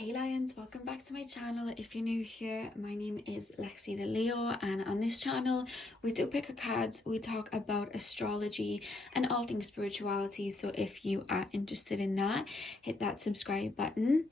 Hey Lions, welcome back to my channel. If you're new here, my name is Lexi The Leo, and on this channel we do pick a cards, we talk about astrology and all things spirituality. So if you are interested in that, hit that subscribe button.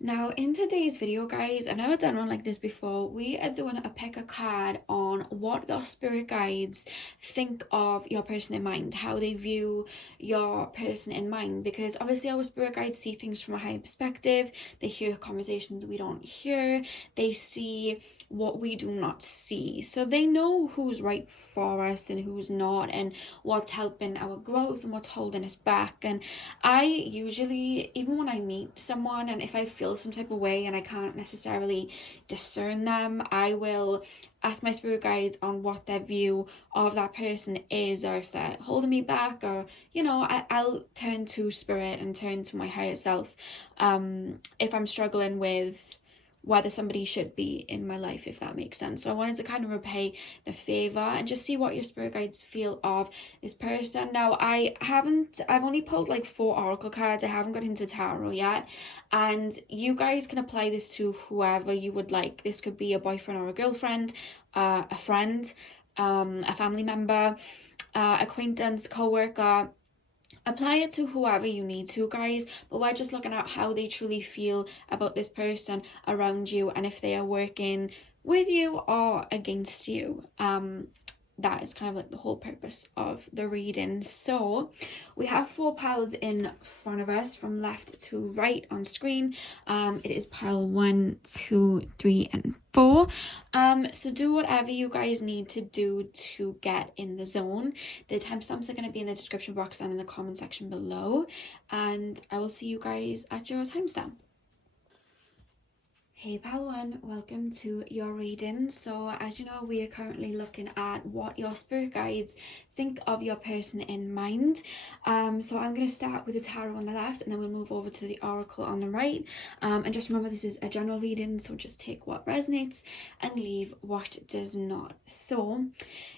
Now in today's video, guys, I've never done one like this before. We are doing a pick a card on what your spirit guides think of your person in mind, how they view your person in mind, because obviously our spirit guides see things from a higher perspective. They hear conversations we don't hear. They see what we do not see. So they know who's right for us and who's not, and what's helping our growth and what's holding us back. And I usually, even when I meet someone, and if I feel some type of way and I can't necessarily discern them, I will ask my spirit guides on what their view of that person is, or if they're holding me back, or I'll turn to spirit and turn to my higher self if I'm struggling with whether somebody should be in my life, if that makes sense. So I wanted to kind of repay the favor and just see what your spirit guides feel of this person. Now I've only pulled like 4 oracle cards. I haven't got into tarot yet, and you guys can apply this to whoever you would like. This could be a boyfriend or a girlfriend, a friend, a family member, acquaintance, co-worker. Apply it to whoever you need to, guys, but we're just looking at how they truly feel about this person around you, and if they are working with you or against you. That is kind of like the whole purpose of the reading. So we have 4 piles in front of us from left to right on screen. It is pile 1, 2, 3 and 4. So do whatever you guys need to do to get in the zone. The timestamps are going to be in the description box and in the comment section below, and I will see you guys at your timestamp. Hey pal 1, welcome to your reading. So as you know, we are currently looking at what your spirit guides think of your person in mind. So I'm going to start with the tarot on the left, and then we'll move over to the oracle on the right. And just remember, this is a general reading, so just take what resonates and leave what does not. So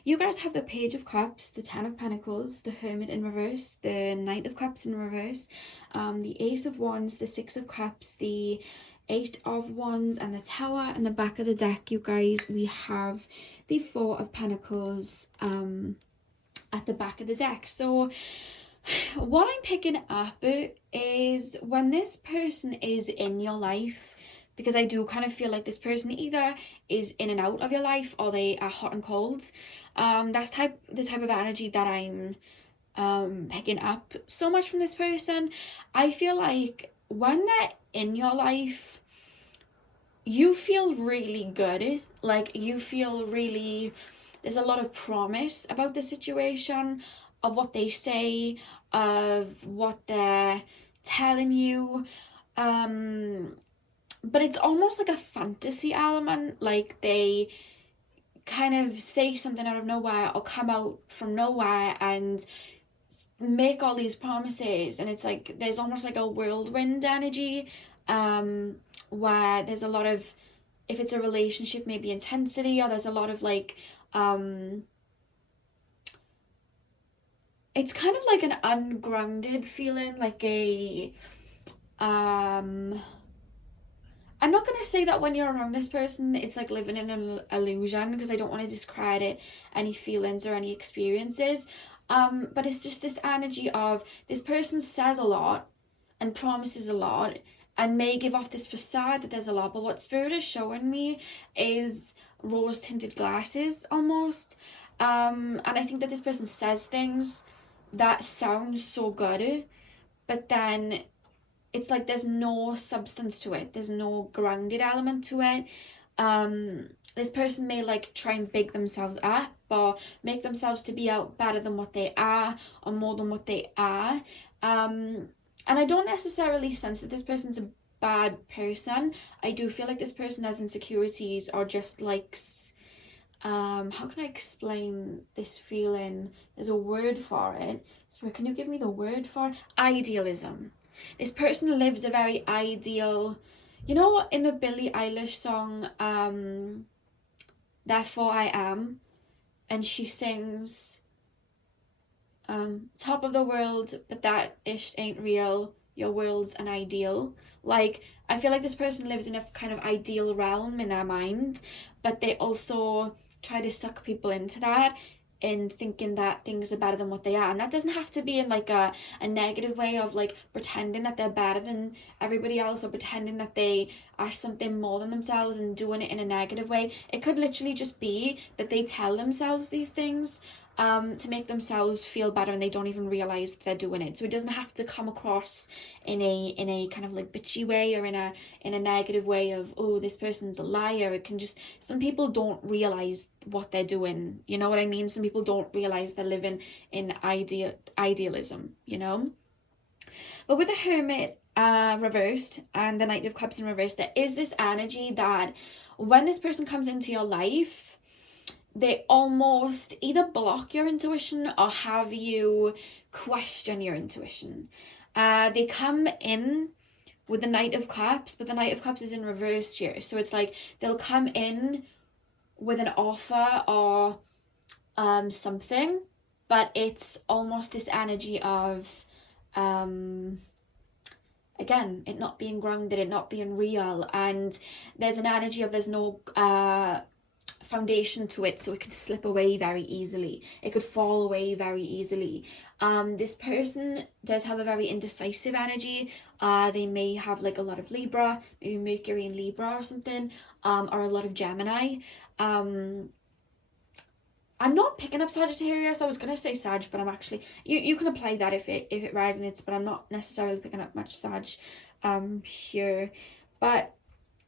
you guys have the Page of Cups, the 10 of Pentacles, the Hermit in reverse, the Knight of Cups in reverse, the Ace of Wands, the 6 of Cups, the 8 of Wands and the Tower. And the back of the deck, you guys, we have the 4 of Pentacles at the back of the deck. So what I'm picking up is when this person is in your life, because I do kind of feel like this person either is in and out of your life or they are hot and cold. That's the type of energy that I'm picking up so much from this person. I feel like when they're in your life, you feel really good. Like, you feel really, there's a lot of promise about the situation, of what they say, of what they're telling you. But it's almost like a fantasy element, like they kind of say something out of nowhere or come out from nowhere and make all these promises, and it's like there's almost like a whirlwind energy, where there's a lot of, if it's a relationship, maybe intensity, or there's a lot of like it's kind of like an ungrounded feeling, like a I'm not going to say that when you're around this person it's like living in an illusion, because I don't want to discredit any feelings or any experiences. But it's just this energy of this person says a lot and promises a lot and may give off this facade that there's a lot, but what spirit is showing me is rose tinted glasses almost. And I think that this person says things that sound so good, but then it's like there's no substance to it, there's no grounded element to it. This person may like try and big themselves up or make themselves to be out better than what they are or more than what they are. And I don't necessarily sense that this person's a bad person. I do feel like this person has insecurities, or just likes, how can I explain this feeling? There's a word for it. So can you give me the word for it? Idealism. This person lives a very ideal, you know, in the Billie Eilish song, Therefore I Am, and she sings, top of the world, but that ish ain't real, your world's an ideal. Like, I feel like this person lives in a kind of ideal realm in their mind, but they also try to suck people into that in thinking that things are better than what they are. And that doesn't have to be in like a negative way of like pretending that they're better than everybody else, or pretending that they are something more than themselves and doing it in a negative way. It could literally just be that they tell themselves these things to make themselves feel better, and they don't even realize they're doing it. So it doesn't have to come across in a kind of like bitchy way, or in a negative way of, oh, this person's a liar. It can just, some people don't realize what they're doing, you know what I mean? Some people don't realize they're living in idealism, you know. But with the Hermit reversed and the Knight of Cups in reverse, there is this energy that when this person comes into your life, they almost either block your intuition or have you question your intuition. They come in with the Knight of Cups, but the Knight of Cups is in reverse here. So it's like they'll come in with an offer or something, but it's almost this energy of again, it not being grounded, it not being real, and there's an energy of there's no foundation to it, so it could slip away very easily, it could fall away very easily. This person does have a very indecisive energy. They may have like a lot of Libra, maybe Mercury in Libra or something, or a lot of Gemini. I'm not picking up Sagittarius. I was gonna say Sag, but I'm actually, you can apply that if it resonates, but I'm not necessarily picking up much Sag here. But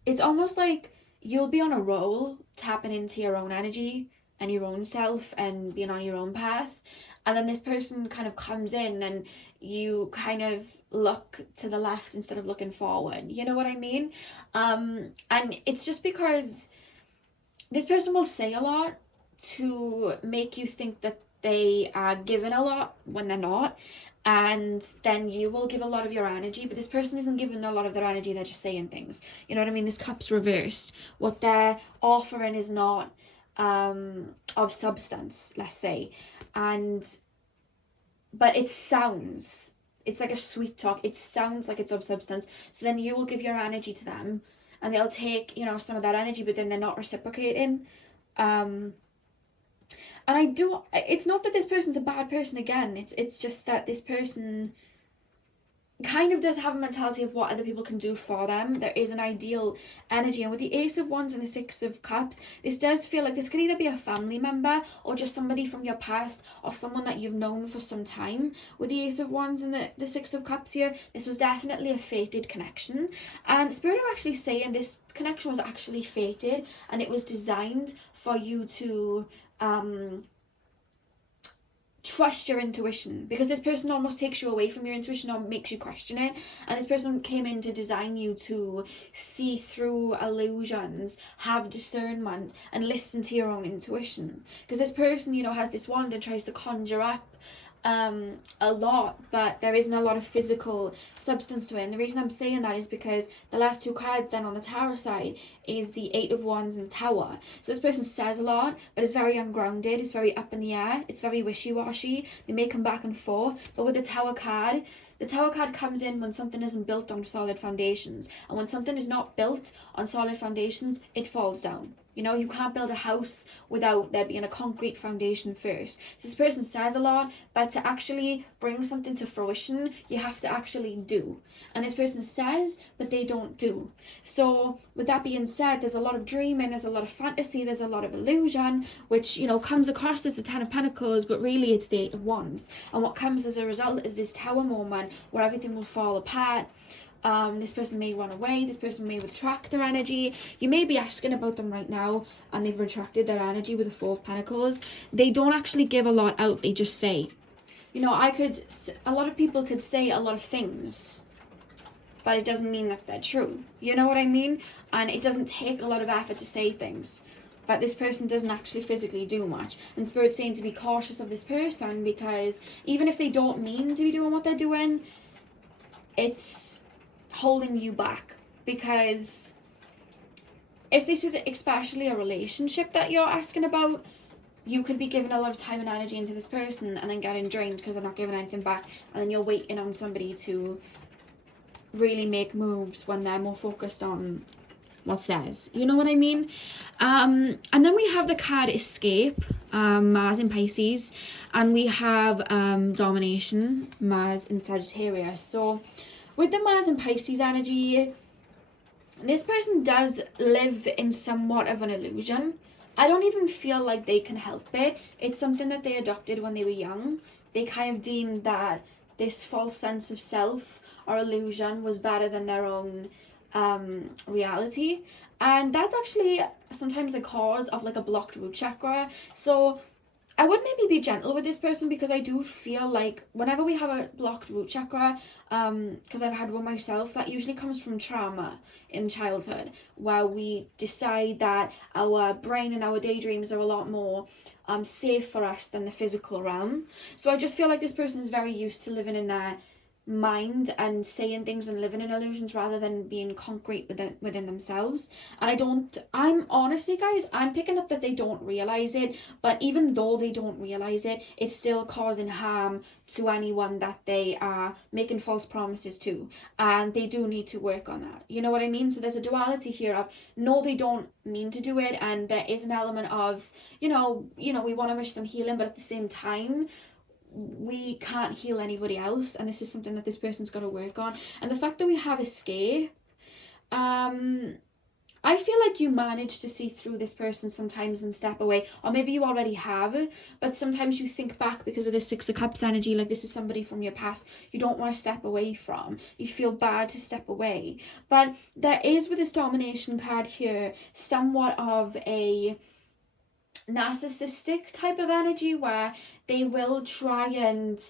it's almost like you'll be on a roll, tapping into your own energy and your own self and being on your own path, and then this person kind of comes in and you kind of look to the left instead of looking forward, you know what I mean? And it's just because this person will say a lot to make you think that they are giving a lot when they're not, and then you will give a lot of your energy, but this person isn't giving a lot of their energy, they're just saying things, you know what I mean? This cup's reversed, what they're offering is not of substance, let's say, but it sounds, it's like a sweet talk, it sounds like it's of substance, so then you will give your energy to them and they'll take, you know, some of that energy, but then they're not reciprocating. And it's not that this person's a bad person again, it's just that this person kind of does have a mentality of what other people can do for them. There is an ideal energy, and with the Ace of Wands and the Six of Cups, this does feel like this could either be a family member or just somebody from your past or someone that you've known for some time. With the Ace of Wands and the Six of Cups here, this was definitely a fated connection, and Spirit are actually saying this connection was actually fated and it was designed for you to trust your intuition, because this person almost takes you away from your intuition or makes you question it, and this person came in to design you to see through illusions, have discernment, and listen to your own intuition. Because this person, you know, has this wand and tries to conjure up a lot, but there isn't a lot of physical substance to it. And the reason I'm saying that is because the last two cards then on the Tower side is the Eight of Wands and the Tower. So this person says a lot, but it's very ungrounded, it's very up in the air, it's very wishy-washy. They may come back and forth, but with the Tower card comes in when something isn't built on solid foundations, and when something is not built on solid foundations, it falls down. You know, you can't build a house without there being a concrete foundation first. So this person says a lot, but to actually bring something to fruition, you have to actually do. And this person says, but they don't do. So with that being said, there's a lot of dreaming, there's a lot of fantasy, there's a lot of illusion, which, you know, comes across as the Ten of Pentacles, but really it's the Eight of Wands. And what comes as a result is this Tower moment where everything will fall apart. This person may run away, this person may retract their energy. You may be asking about them right now and they've retracted their energy with the Four of Pentacles. They don't actually give a lot out, they just say. You know, a lot of people could say a lot of things, but it doesn't mean that they're true. You know what I mean? And it doesn't take a lot of effort to say things. But this person doesn't actually physically do much. And Spirit's saying to be cautious of this person, because even if they don't mean to be doing what they're doing, it's holding you back. Because if this is especially a relationship that you're asking about, you could be giving a lot of time and energy into this person and then getting drained because they're not giving anything back, and then you're waiting on somebody to really make moves when they're more focused on what's theirs. You know what I mean? And then we have the card Escape, Mars in Pisces, and we have Domination, Mars in Sagittarius. So with the Mars in Pisces energy, this person does live in somewhat of an illusion. I don't even feel like they can help it. It's something that they adopted when they were young. They kind of deemed that this false sense of self or illusion was better than their own reality. And that's actually sometimes a cause of like a blocked root chakra. So I would maybe be gentle with this person, because I do feel like whenever we have a blocked root chakra, because I've had one myself, that usually comes from trauma in childhood, where we decide that our brain and our daydreams are a lot more safe for us than the physical realm. So I just feel like this person is very used to living in their mind and saying things and living in illusions rather than being concrete within themselves. And I'm honestly, guys, I'm picking up that they don't realize it, but even though they don't realize it, it's still causing harm to anyone that they are making false promises to, and they do need to work on that. You know what I mean? So there's a duality here of, no, they don't mean to do it, and there is an element of, we want to wish them healing, but at the same time, we can't heal anybody else, and this is something that this person's got to work on. And the fact that we have Escape, I feel like you manage to see through this person sometimes and step away, or maybe you already have, but sometimes you think back because of the Six of Cups energy, like this is somebody from your past you don't want to step away from. You feel bad to step away, but there is, with this Domination card here, somewhat of a narcissistic type of energy where they will try and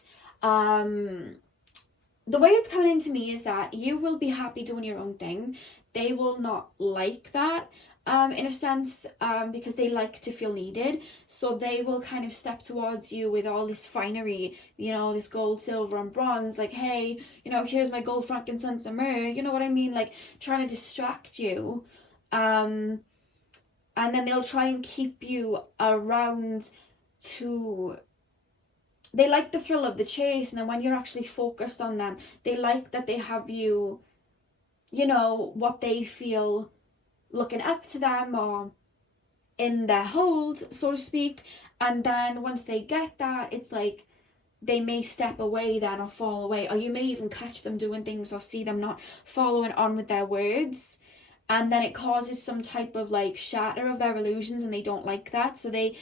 the way it's coming into me is that you will be happy doing your own thing. They will not like that in a sense, because they like to feel needed. So they will kind of step towards you with all this finery, this gold, silver and bronze, like, hey, here's my gold, frankincense and myrrh, you know what I mean, like trying to distract you. And then they'll try and keep you around they like the thrill of the chase, and then when you're actually focused on them, they like that they have you, what they feel looking up to them or in their hold, so to speak. And then once they get that, it's like they may step away then or fall away, or you may even catch them doing things or see them not following on with their words. And then it causes some type of like shatter of their illusions, and they don't like that. So they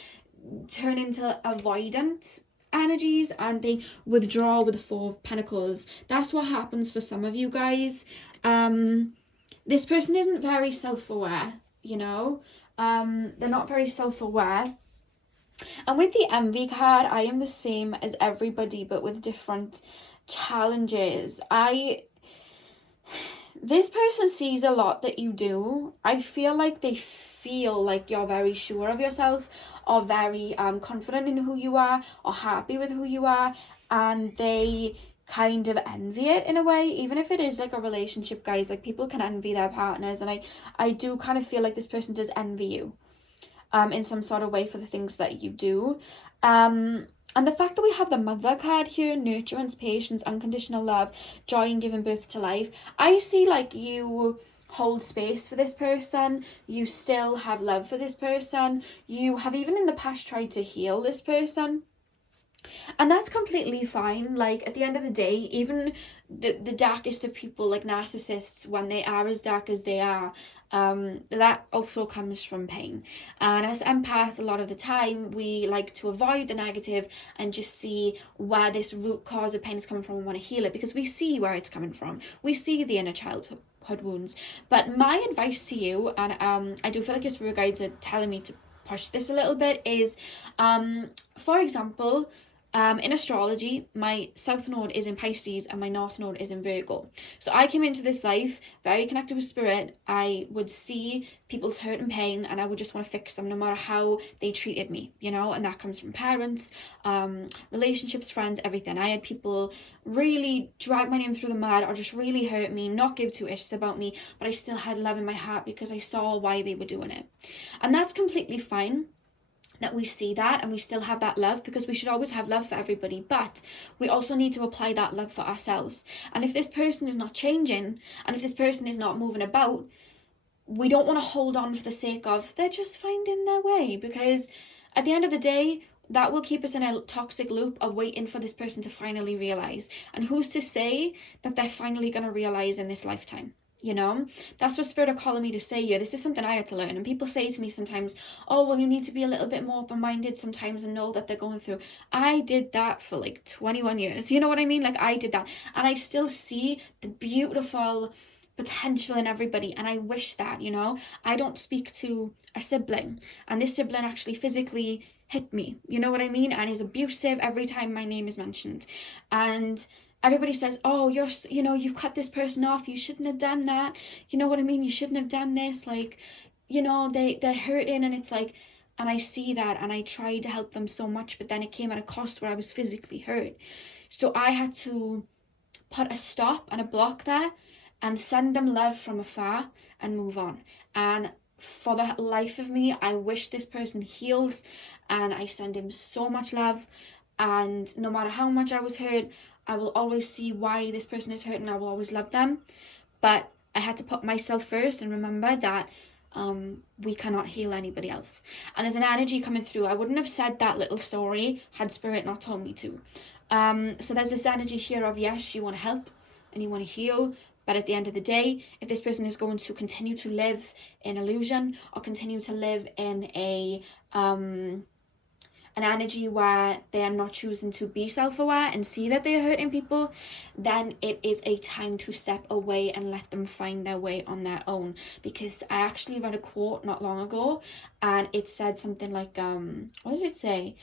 turn into avoidant energies and they withdraw with the Four of Pentacles. That's what happens for some of you guys. This person isn't very self-aware, they're not very self-aware. And with the Envy card, I am the same as everybody, but with different challenges. This person sees a lot that you do. I feel like they feel like you're very sure of yourself, or very confident in who you are, or happy with who you are, and they kind of envy it in a way, even if it is like a relationship, guys. Like, people can envy their partners, and I do kind of feel like this person does envy you in some sort of way for the things that you do. And the fact that we have the Mother card here, nurturance, patience, unconditional love, joy in giving birth to life, I see like you hold space for this person, you still have love for this person, you have even in the past tried to heal this person. And that's completely fine. Like, at the end of the day, even the darkest of people, like narcissists, when they are as dark as they are, that also comes from pain. And as empath, a lot of the time we like to avoid the negative and just see where this root cause of pain is coming from and want to heal it, because we see where it's coming from. We see the inner childhood wounds. But my advice to you, and I do feel like your spirit guides are telling me to push this a little bit, is for example, in astrology, my South Node is in Pisces and my North Node is in Virgo. So I came into this life very connected with spirit. I would see people's hurt and pain and I would just want to fix them no matter how they treated me, and that comes from parents, relationships, friends, everything. I had people really drag my name through the mud or just really hurt me, not give two issues about me, but I still had love in my heart because I saw why they were doing it. And that's completely fine. that we see that and we still have that love, because we should always have love for everybody, but we also need to apply that love for ourselves. And if this person is not changing, and if this person is not moving about, we don't want to hold on for the sake of they're just finding their way, because at the end of the day, that will keep us in a toxic loop of waiting for this person to finally realize. And who's to say that they're finally going to realize in this lifetime? You know, that's what Spirit are calling me to say here. This is something I had to learn. And people say to me sometimes, oh, well, you need to be a little bit more open-minded sometimes and know that they're going through. I did that for like 21 years. You know what I mean? Like, I did that. And I still see the beautiful potential in everybody. And I wish that, you know, I don't speak to a sibling. And this sibling actually physically hit me. You know what I mean? And is abusive every time my name is mentioned. And everybody says, oh, you've cut this person off, you shouldn't have done that, you know what I mean, you shouldn't have done this, like, you know, they're hurting. And it's like, and I see that, and I try to help them so much, but then it came at a cost where I was physically hurt. So I had to put a stop and a block there and send them love from afar and move on. And for the life of me, I wish this person heals, and I send him so much love. And no matter how much I was hurt, I will always see why this person is hurt, and I will always love them. But I had to put myself first and remember that we cannot heal anybody else. And there's an energy coming through. I wouldn't have said that little story had Spirit not told me to. So there's this energy here of, yes, you want to help and you want to heal, but at the end of the day, if this person is going to continue to live in illusion, or continue to live in an energy where they are not choosing to be self-aware and see that they are hurting people, then it is a time to step away and let them find their way on their own. Because I actually read a quote not long ago, and it said something like, what did it say?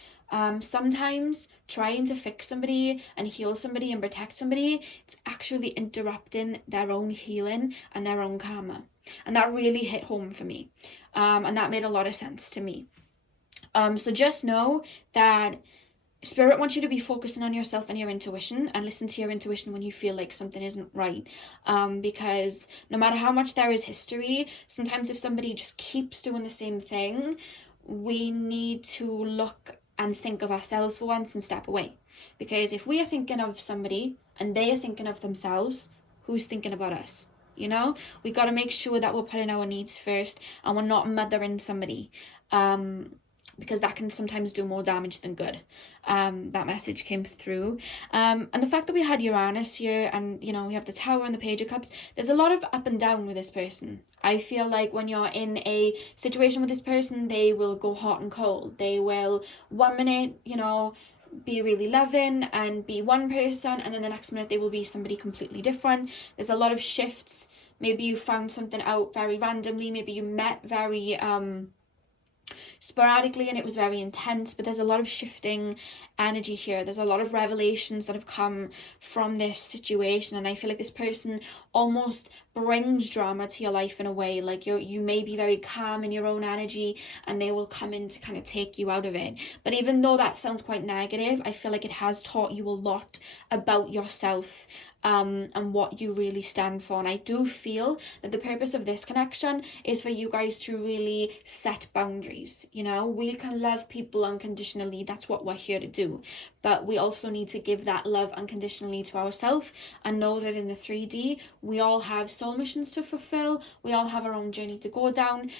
Sometimes trying to fix somebody and heal somebody and protect somebody, it's actually interrupting their own healing and their own karma. And that really hit home for me. And that made a lot of sense to me. So just know that Spirit wants you to be focusing on yourself and your intuition, and listen to your intuition when you feel like something isn't right. Because no matter how much there is history, sometimes if somebody just keeps doing the same thing, we need to look and think of ourselves for once and step away. Because if we are thinking of somebody and they are thinking of themselves, who's thinking about us? You know, we got to make sure that we're putting our needs first and we're not mothering somebody. Because that can sometimes do more damage than good. That message came through. And the fact that we had Uranus here, and, you know, we have the Tower and the Page of Cups, there's a lot of up and down with this person. I feel like when you're in a situation with this person, they will go hot and cold. They will 1 minute, you know, be really loving and be one person, and then the next minute they will be somebody completely different. There's a lot of shifts. Maybe you found something out very randomly. Maybe you met very sporadically and it was very intense, but there's a lot of shifting energy here. There's a lot of revelations that have come from this situation, and I feel like this person almost brings drama to your life in a way. Like you may be very calm in your own energy, and they will come in to kind of take you out of it. But even though that sounds quite negative, I feel like it has taught you a lot about yourself, and what you really stand for. And I do feel that the purpose of this connection is for you guys to really set boundaries. You know, we can love people unconditionally, that's what we're here to do, but we also need to give that love unconditionally to ourselves, and know that in the 3D we all have soul missions to fulfill, we all have our own journey to go down.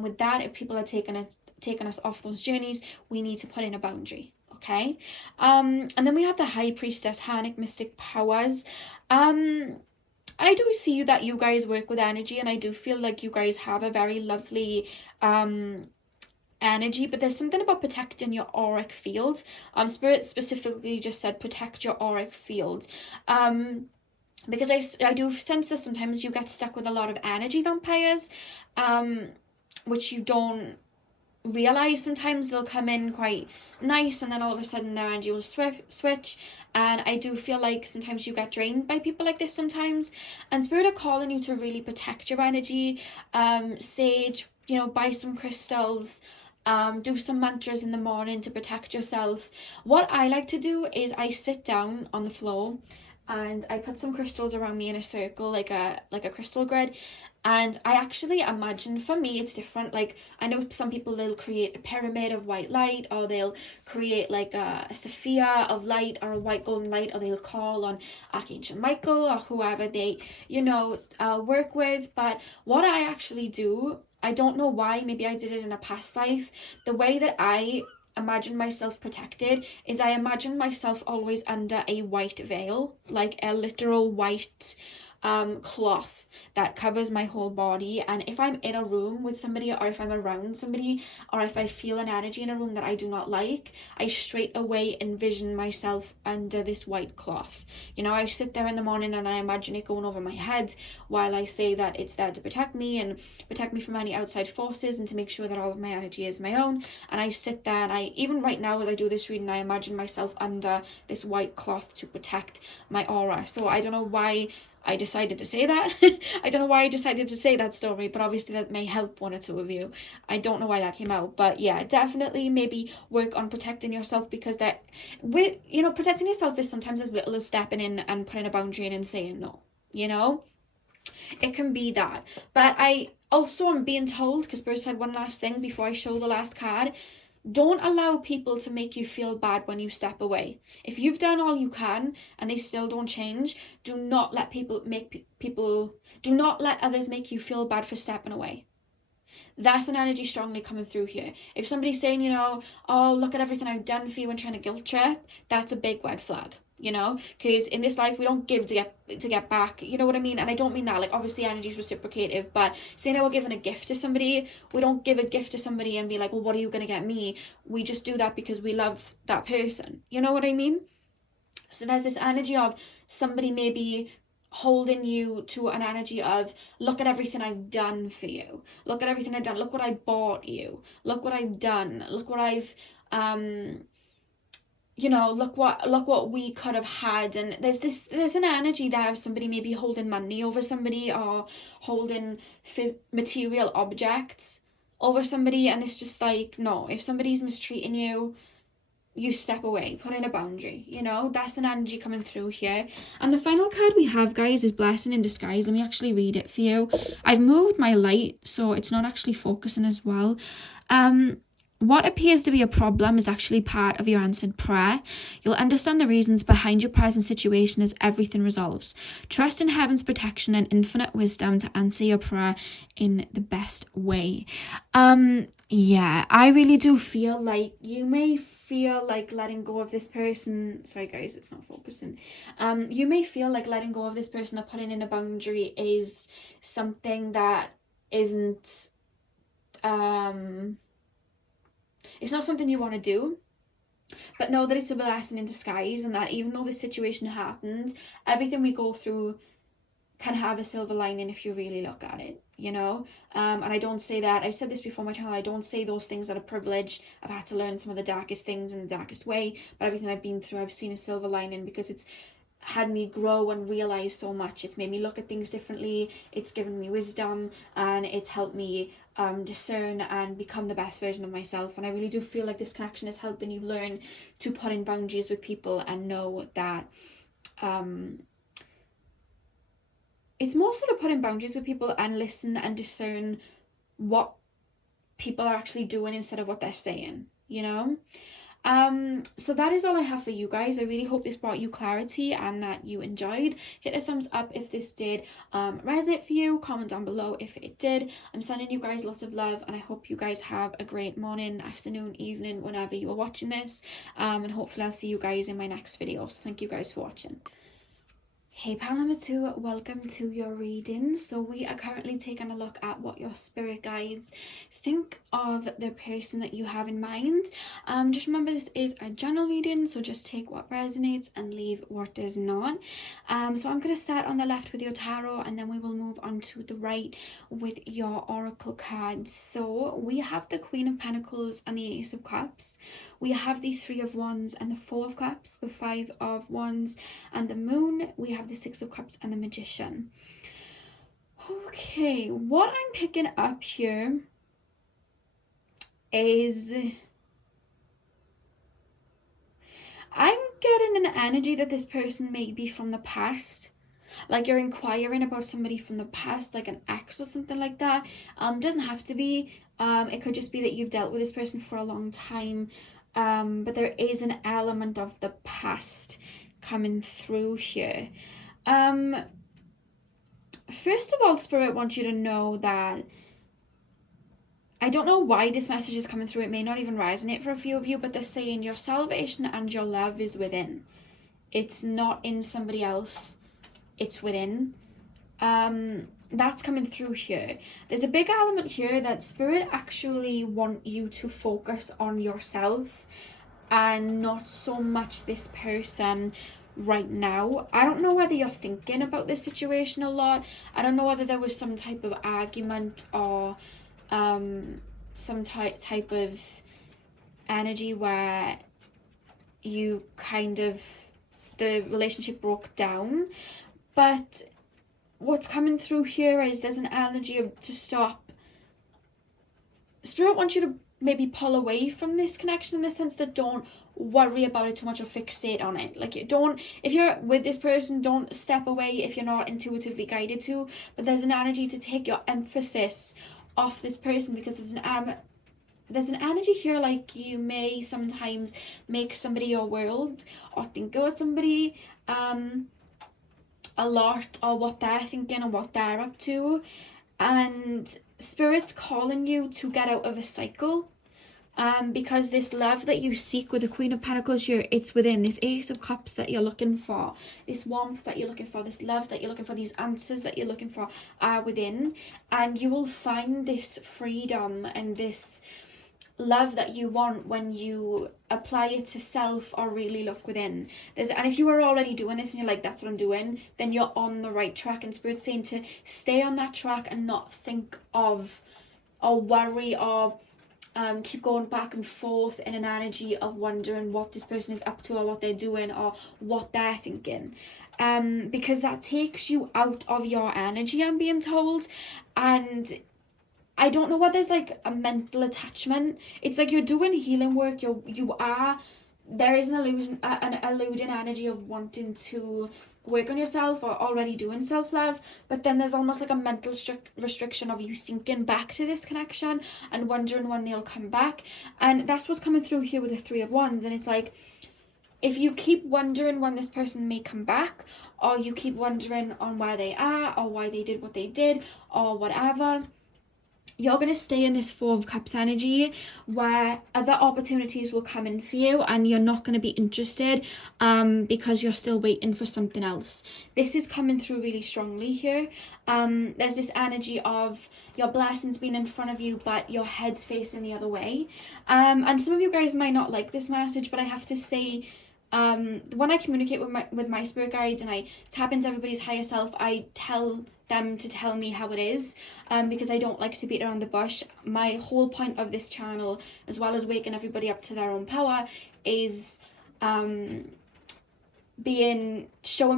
With that, if people are taking us off those journeys, we need to put in a boundary. Okay, and then we have the High Priestess, Harnic Mystic Powers. I do see that you guys work with energy, and I do feel like you guys have a very lovely energy, but there's something about protecting your auric field. Spirit specifically just said protect your auric field. Because I do sense that sometimes you get stuck with a lot of energy vampires, which you don't realize. Sometimes they'll come in quite nice, and then all of a sudden their energy will switch, and I do feel like sometimes you get drained by people like this sometimes, and Spirit are calling you to really protect your energy. Sage, you know, buy some crystals, do some mantras in the morning to protect yourself. What I like to do is I sit down on the floor and I put some crystals around me in a circle, like a crystal grid. And I actually imagine, for me it's different, like I know some people, they'll create a pyramid of white light, or they'll create like a sphere of light, or a white golden light, or they'll call on Archangel Michael or whoever they, work with. But what I actually do, I don't know why, maybe I did it in a past life, the way that I imagine myself protected is I imagine myself always under a white veil, like a literal white cloth that covers my whole body. And if I'm in a room with somebody, or if I'm around somebody, or if I feel an energy in a room that I do not like, I straight away envision myself under this white cloth. I sit there in the morning and I imagine it going over my head, while I say that it's there to protect me and protect me from any outside forces, and to make sure that all of my energy is my own. And I sit there, and even right now as I do this reading, I imagine myself under this white cloth to protect my aura. So I don't know why I decided to say that. I don't know why I decided to say that story, but obviously that may help one or two of you. I don't know why that came out, but yeah, definitely maybe work on protecting yourself, because protecting yourself is sometimes as little as stepping in and putting a boundary in and saying no. It can be that. But I also am being told, because Spirit said one last thing before I show the last card, don't allow people to make you feel bad when you step away. If you've done all you can and they still don't change, do not let others make you feel bad for stepping away. That's an energy strongly coming through here. If somebody's saying, oh, look at everything I've done for you and trying to guilt trip, that's a big red flag. Because in this life we don't give to get back, you know what I mean? And I don't mean that, like, obviously energy is reciprocative, but say that we're giving a gift to somebody, we don't give a gift to somebody and be like, well, what are you going to get me? We just do that because we love that person, you know what I mean? So there's this energy of somebody maybe holding you to an energy of, look at everything I've done for you, look at everything I've done, look what I bought you, look what I've done, look what I've look what we could have had. And there's an energy there of somebody maybe holding money over somebody, or holding material objects over somebody, and it's just like, no, if somebody's mistreating you, you step away, put in a boundary. That's an energy coming through here. And the final card we have, guys, is Blessing in Disguise. Let me actually read it for you. I've moved my light so it's not actually focusing as well. What appears to be a problem is actually part of your answered prayer. You'll understand the reasons behind your present situation as everything resolves. Trust in heaven's protection and infinite wisdom to answer your prayer in the best way. Yeah, I really do feel like you may feel like letting go of this person. Sorry guys, it's not focusing. You may feel like letting go of this person or putting in a boundary is something that isn't it's not something you want to do, but know that it's a blessing in disguise, and that even though this situation happened, everything we go through can have a silver lining if you really look at it, and I don't say that, I've said this before on my channel, I don't say those things that are privileged. I've had to learn some of the darkest things in the darkest way, but everything I've been through, I've seen a silver lining, because it's had me grow and realize so much. It's made me look at things differently, it's given me wisdom, and it's helped me discern and become the best version of myself. And I really do feel like this connection is helping you learn to put in boundaries with people, and know that it's more sort of putting boundaries with people and listen and discern what people are actually doing instead of what they're saying, So that is all I have for you guys. I really hope this brought you clarity and that you enjoyed. Hit a thumbs up if this did resonate for you. Comment down below if it did. I'm sending you guys lots of love, and I hope you guys have a great morning, afternoon, evening, whenever you are watching this, and hopefully I'll see you guys in my next video. So thank you guys for watching. Hey pal number 2, welcome to your reading. So we are currently taking a look at what your spirit guides think of the person that you have in mind. Just remember, this is a general reading, so just take what resonates and leave what does not. So I'm going to start on the left with your tarot, and then we will move on to the right with your oracle cards. So we have the Queen of Pentacles and the Ace of Cups. We have the Three of Wands and the Four of Cups, the Five of Wands and the Moon. We have the Six of Cups and the Magician. Okay, what I'm picking up here is I'm getting an energy that this person may be from the past. Like you're inquiring about somebody from the past, like an ex or something like that. Doesn't have to be. It could just be that you've dealt with this person for a long time. But there is an element of the past coming through here. First of all, Spirit wants you to know that I don't know why this message is coming through. It may not even resonate for a few of you, but they're saying your salvation and your love is within. It's not in somebody else. It's within. That's coming through here. There's a big element here that Spirit actually want you to focus on yourself and not so much this person right now. I don't know whether you're thinking about this situation a lot. I don't know whether there was some type of argument or some type of energy where you kind of, the relationship broke down. But what's coming through here is there's an energy of to stop. Spirit wants you to maybe pull away from this connection, in the sense that don't worry about it too much or fixate on it. Like, don't, if you're with this person, don't step away if you're not intuitively guided to. But there's an energy to take your emphasis off this person, because there's an energy here like you may sometimes make somebody your world or think about somebody a lot, or what they're thinking or what they're up to, and Spirit's calling you to get out of a cycle, because this love that you seek with the Queen of Pentacles here, it's within. This Ace of Cups that you're looking for, this warmth that you're looking for, this love that you're looking for, these answers that you're looking for are within, and you will find this freedom and this love that you want when you apply it to self or really look within. And if you are already doing this and you're like, that's what I'm doing, then you're on the right track, and Spirit's saying to stay on that track and not think of or worry or keep going back and forth in an energy of wondering what this person is up to or what they're doing or what they're thinking, because that takes you out of your energy, I'm being told. And I don't know what, there's like a mental attachment. It's like you're doing healing work. There is an eluding energy of wanting to work on yourself or already doing self-love, but then there's almost like a mental restriction of you thinking back to this connection and wondering when they'll come back. And that's what's coming through here with the Three of Wands. And it's like, if you keep wondering when this person may come back, or you keep wondering on where they are or why they did what they did or whatever, you're going to stay in this Four of Cups energy where other opportunities will come in for you and you're not going to be interested because you're still waiting for something else. This is coming through really strongly here. There's this energy of your blessings being in front of you but your head's facing the other way. And some of you guys might not like this message, but I have to say, when I communicate with my spirit guides and I tap into everybody's higher self, I tell them to tell me how it is, because I don't like to beat around the bush. My whole point of this channel, as well as waking everybody up to their own power, is showing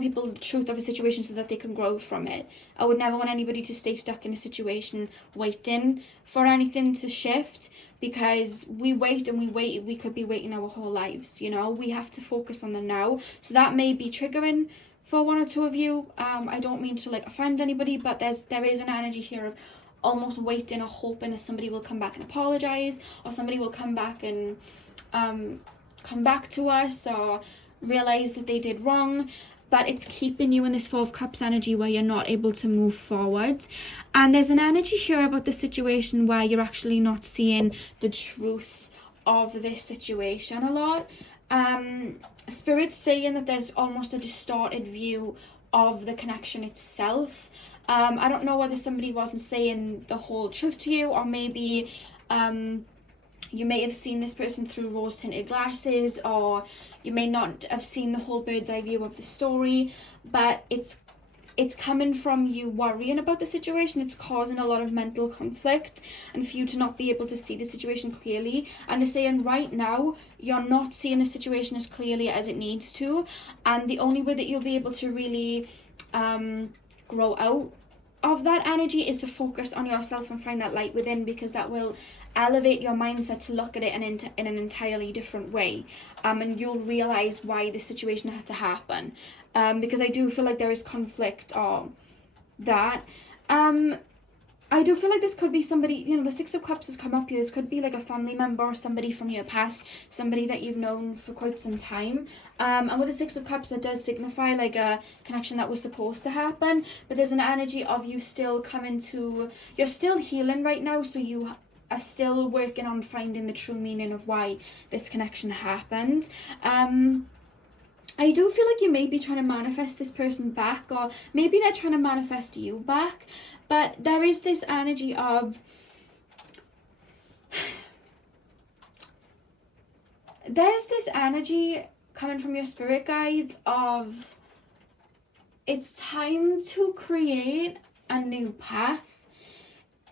people the truth of a situation so that they can grow from it. I would never want anybody to stay stuck in a situation waiting for anything to shift, because we wait and we wait, we could be waiting our whole lives, you know. We have to focus on the now. So that may be triggering for one or two of you. I don't mean to like offend anybody, but there is an energy here of almost waiting or hoping that somebody will come back and apologize, or somebody will come back and come back to us or realize that they did wrong. But it's keeping you in this Four of Cups energy where you're not able to move forward. And there's an energy here about the situation where you're actually not seeing the truth of this situation a lot. Spirit's saying that there's almost a distorted view of the connection itself. I don't know whether somebody wasn't saying the whole truth to you, or maybe you may have seen this person through rose-tinted glasses, or you may not have seen the whole bird's eye view of the story. But it's coming from you worrying about the situation. It's causing a lot of mental conflict and for you to not be able to see the situation clearly. And they're saying right now you're not seeing the situation as clearly as it needs to, and the only way that you'll be able to really grow out of that energy is to focus on yourself and find that light within, because that will elevate your mindset to look at it in an entirely different way, and you'll realize why this situation had to happen, because I do feel like there is conflict on that. I do feel like this could be somebody, you know, the Six of Cups has come up here. This could be like a family member or somebody from your past, somebody that you've known for quite some time. And with the Six of Cups, it does signify like a connection that was supposed to happen, but there's an energy of you still coming to, you're still healing right now, so you are still working on finding the true meaning of why this connection happened. I do feel like you may be trying to manifest this person back, or maybe they're trying to manifest you back, but there is this energy of, there's this energy coming from your spirit guides of, it's time to create a new path.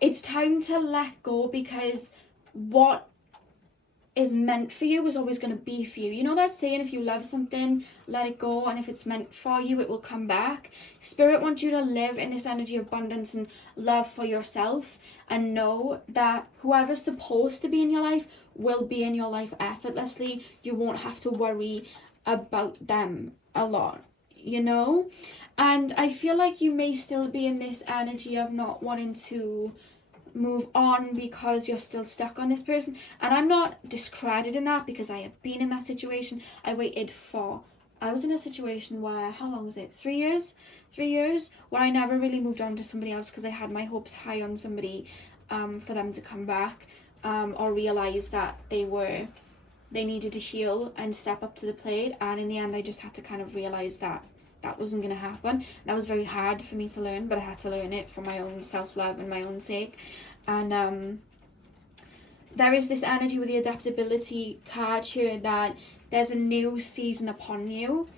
It's time to let go, because what is meant for you is always going to be for you. You know that saying, if you love something, let it go, and if it's meant for you, it will come back. Spirit wants you to live in this energy of abundance and love for yourself, and know that whoever's supposed to be in your life will be in your life effortlessly. You won't have to worry about them a lot, you know. And I feel like you may still be in this energy of not wanting to move on because you're still stuck on this person, and I'm not discrediting that, because I have been in that situation. I was in a situation where, how long was it, 3 years where I never really moved on to somebody else, because I had my hopes high on somebody, for them to come back, or realize that they needed to heal and step up to the plate. And in the end, I just had to kind of realize that wasn't going to happen. That was very hard for me to learn, but I had to learn it for my own self-love and my own sake. And there is this energy with the adaptability card here, that there's a new season upon you,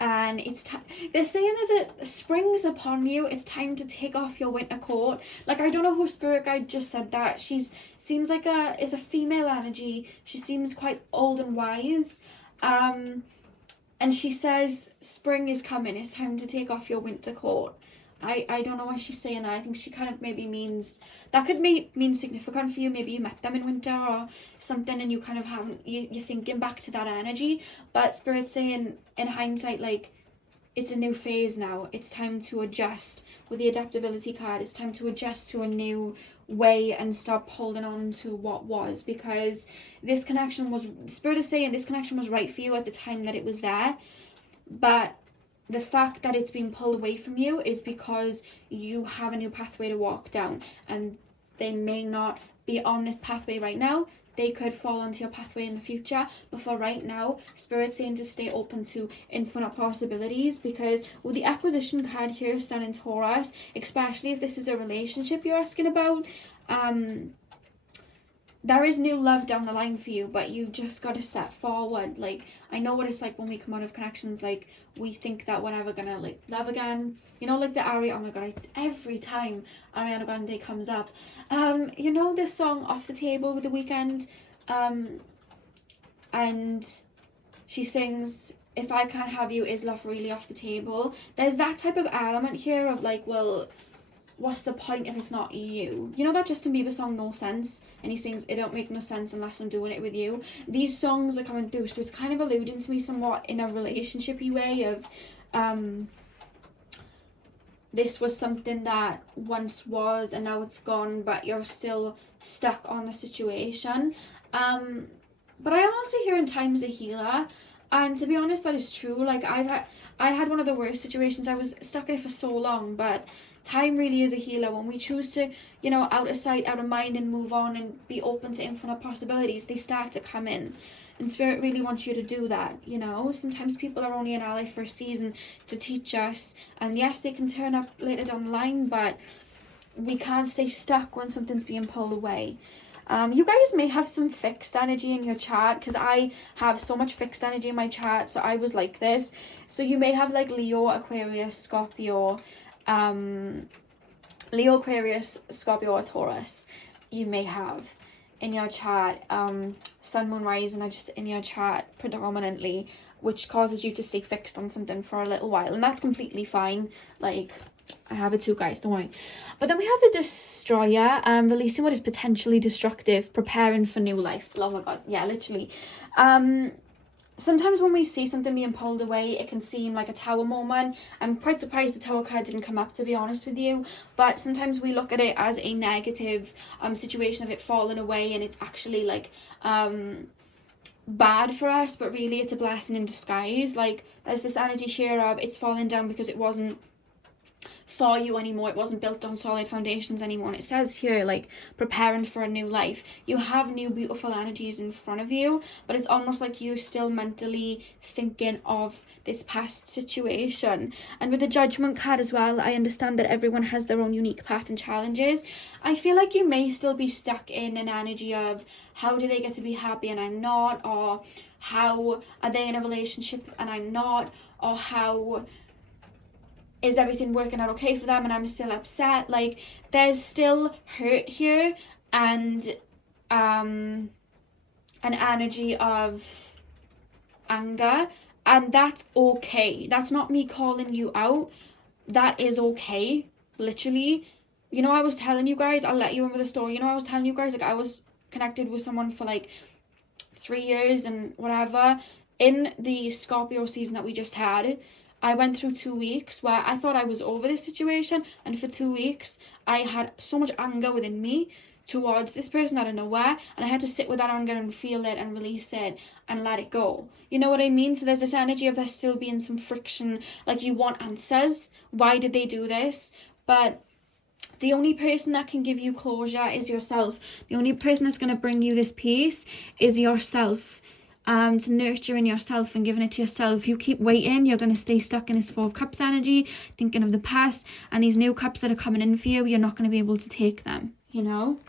and it's they're saying there's a spring's upon you. It's time to take off your winter coat. Like, I don't know who spirit guide just said that. Seems like is a female energy. She seems quite old and wise. And she says, spring is coming, it's time to take off your winter coat. I don't know why she's saying that. I think she kind of maybe means, that could mean significant for you. Maybe you met them in winter or something, and you kind of haven't, you're thinking back to that energy. But Spirit's saying, in hindsight, like, it's a new phase now. It's time to adjust. With the adaptability card, it's time to adjust to a new way and stop holding on to what was, because this connection was, Spirit is saying this connection was right for you at the time that it was there, but the fact that it's been pulled away from you is because you have a new pathway to walk down, and they may not be on this pathway right now. They could fall onto your pathway in the future, but for right now, Spirit's saying to stay open to infinite possibilities, because with the acquisition card here, Sun and Taurus, especially if this is a relationship you're asking about, there is new love down the line for you, but you just got to step forward. Like, I know what it's like when we come out of connections, like, we think that we're never gonna, like, love again, you know, like the Ari, oh my god, every time Ariana Grande comes up, you know this song Off the Table with The Weeknd, and she sings, if I can't have you, is love really off the table? There's that type of element here of like, well, what's the point if it's not you? You know that Justin Bieber song, No Sense? And he sings, it don't make no sense unless I'm doing it with you. These songs are coming through, so it's kind of alluding to me somewhat in a relationship-y way of, this was something that once was and now it's gone, but you're still stuck on the situation. But I am also hearing time as a healer. And to be honest, that is true. Like, I had one of the worst situations. I was stuck in it for so long, but time really is a healer. When we choose to, you know, out of sight, out of mind, and move on and be open to infinite possibilities, they start to come in. And Spirit really wants you to do that, you know. Sometimes people are only in our life for a season to teach us. And yes, they can turn up later down the line, but we can't stay stuck when something's being pulled away. You guys may have some fixed energy in your chart, because I have so much fixed energy in my chart, so I was like this. So you may have like Leo, Aquarius, Scorpio, Leo, Aquarius, Scorpio, or Taurus. You may have in your chart, Sun, Moon, Rising are just in your chart predominantly, which causes you to stay fixed on something for a little while, and that's completely fine. Like, I have it too, guys, don't worry. But then we have the Destroyer, releasing what is potentially destructive, preparing for new life. Oh my god, yeah, literally. Sometimes when we see something being pulled away, it can seem like a Tower moment. I'm quite surprised the Tower card didn't come up, to be honest with you. But sometimes we look at it as a negative situation of it falling away, and it's actually like bad for us, but really it's a blessing in disguise. Like, there's this energy here of it's falling down because it wasn't for you anymore, it wasn't built on solid foundations anymore. And it says here, like, preparing for a new life. You have new beautiful energies in front of you, but it's almost like you're still mentally thinking of this past situation. And with the Judgment card as well, I understand that everyone has their own unique path and challenges. I feel like you may still be stuck in an energy of how do they get to be happy and I'm not, or how are they in a relationship and I'm not, or how is everything working out okay for them and I'm still upset. Like, there's still hurt here, and an energy of anger, and that's okay. That's not me calling you out. That is okay, literally. You know, I was telling you guys, I'll let you in with a story. You know, I was telling you guys, like, I was connected with someone for like 3 years and whatever. In the Scorpio season that we just had, I went through 2 weeks where I thought I was over this situation, and for 2 weeks I had so much anger within me towards this person out of nowhere, and I had to sit with that anger and feel it and release it and let it go. You know what I mean? So there's this energy of there still being some friction, like you want answers. Why did they do this? But the only person that can give you closure is yourself. The only person that's going to bring you this peace is yourself. To nurturing yourself and giving it to yourself. If you keep waiting, you're going to stay stuck in this Four of Cups energy, thinking of the past, and these new cups that are coming in for you, you're not going to be able to take them, you know?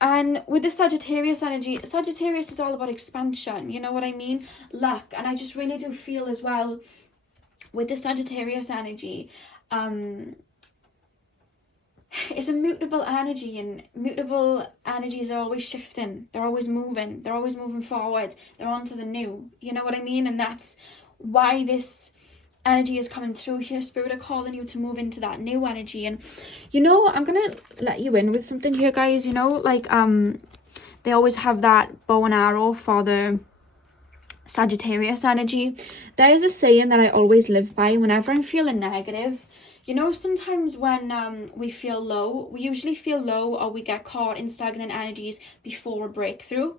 And with the Sagittarius energy, Sagittarius is all about expansion, you know what I mean? Luck. And I just really do feel as well with the Sagittarius energy, it's a mutable energy, and mutable energies are always shifting, they're always moving forward, they're on to the new, you know what I mean? And that's why this energy is coming through here. Spirit are calling you to move into that new energy. And you know, I'm gonna let you in with something here, guys. You know, like they always have that bow and arrow for the Sagittarius energy. There is a saying that I always live by whenever I'm feeling negative. You know, sometimes when we feel low, we usually feel low or we get caught in stagnant energies before a breakthrough.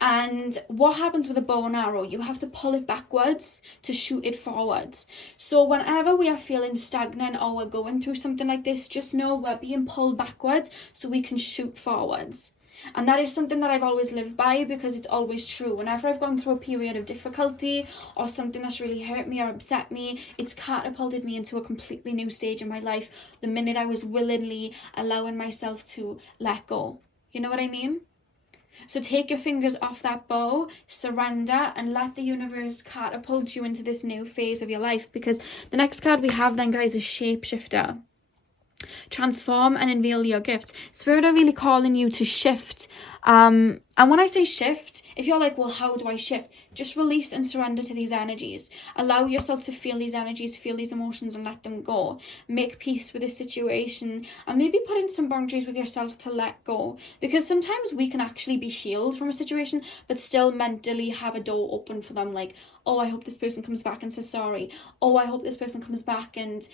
And what happens with a bow and arrow? You have to pull it backwards to shoot it forwards. So whenever we are feeling stagnant or we're going through something like this, just know we're being pulled backwards so we can shoot forwards. And that is something that I've always lived by, because it's always true. Whenever I've gone through a period of difficulty or something that's really hurt me or upset me, it's catapulted me into a completely new stage in my life the minute I was willingly allowing myself to let go. You know what I mean? So take your fingers off that bow, surrender, and let the universe catapult you into this new phase of your life. Because the next card we have then, guys, is Shapeshifter. Transform and unveil your gifts. Spirit are really calling you to shift. And when I say shift, if you're like, well, how do I shift? Just release and surrender to these energies. Allow yourself to feel these energies, feel these emotions, and let them go. Make peace with this situation, and maybe put in some boundaries with yourself to let go. Because sometimes we can actually be healed from a situation, but still mentally have a door open for them. Like, oh, I hope this person comes back and says sorry. Oh, I hope this person comes back and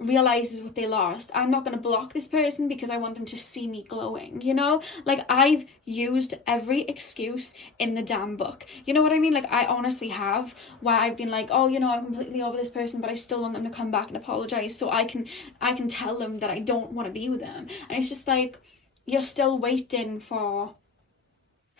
realizes what they lost. I'm not going to block this person because I want them to see me glowing, you know? Like, I've used every excuse in the damn book. You know what I mean? Like, I honestly have, where I've been like, oh, you know, I'm completely over this person, but I still want them to come back and apologize so I can tell them that I don't want to be with them. And it's just like, you're still waiting for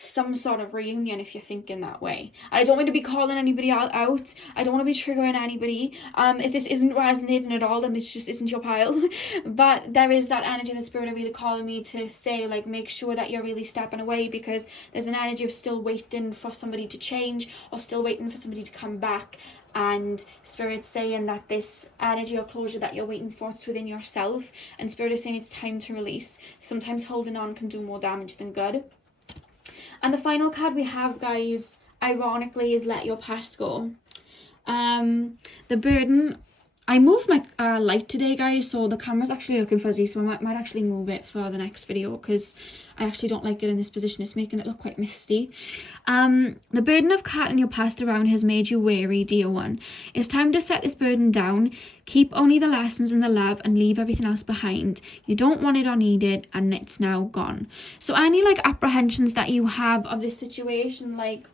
some sort of reunion if you're thinking that way. I don't want to be calling anybody out. I don't want to be triggering anybody. If this isn't resonating at all, then this just isn't your pile. But there is that energy that Spirit are really calling me to say, like, make sure that you're really stepping away, because there's an energy of still waiting for somebody to change or still waiting for somebody to come back. And Spirit's saying that this energy or closure that you're waiting for, it's within yourself. And Spirit is saying it's time to release. Sometimes holding on can do more damage than good. And the final card we have, guys, ironically, is Let Your Past Go. The burden I moved my light today, guys, so the camera's actually looking fuzzy, so I might actually move it for the next video, because I actually don't like it in this position. It's making it look quite misty. The burden of carting your past around has made you weary, dear one. It's time to set this burden down. Keep only the lessons and the love and leave everything else behind. You don't want it or need it, and it's now gone. So any like apprehensions that you have of this situation, like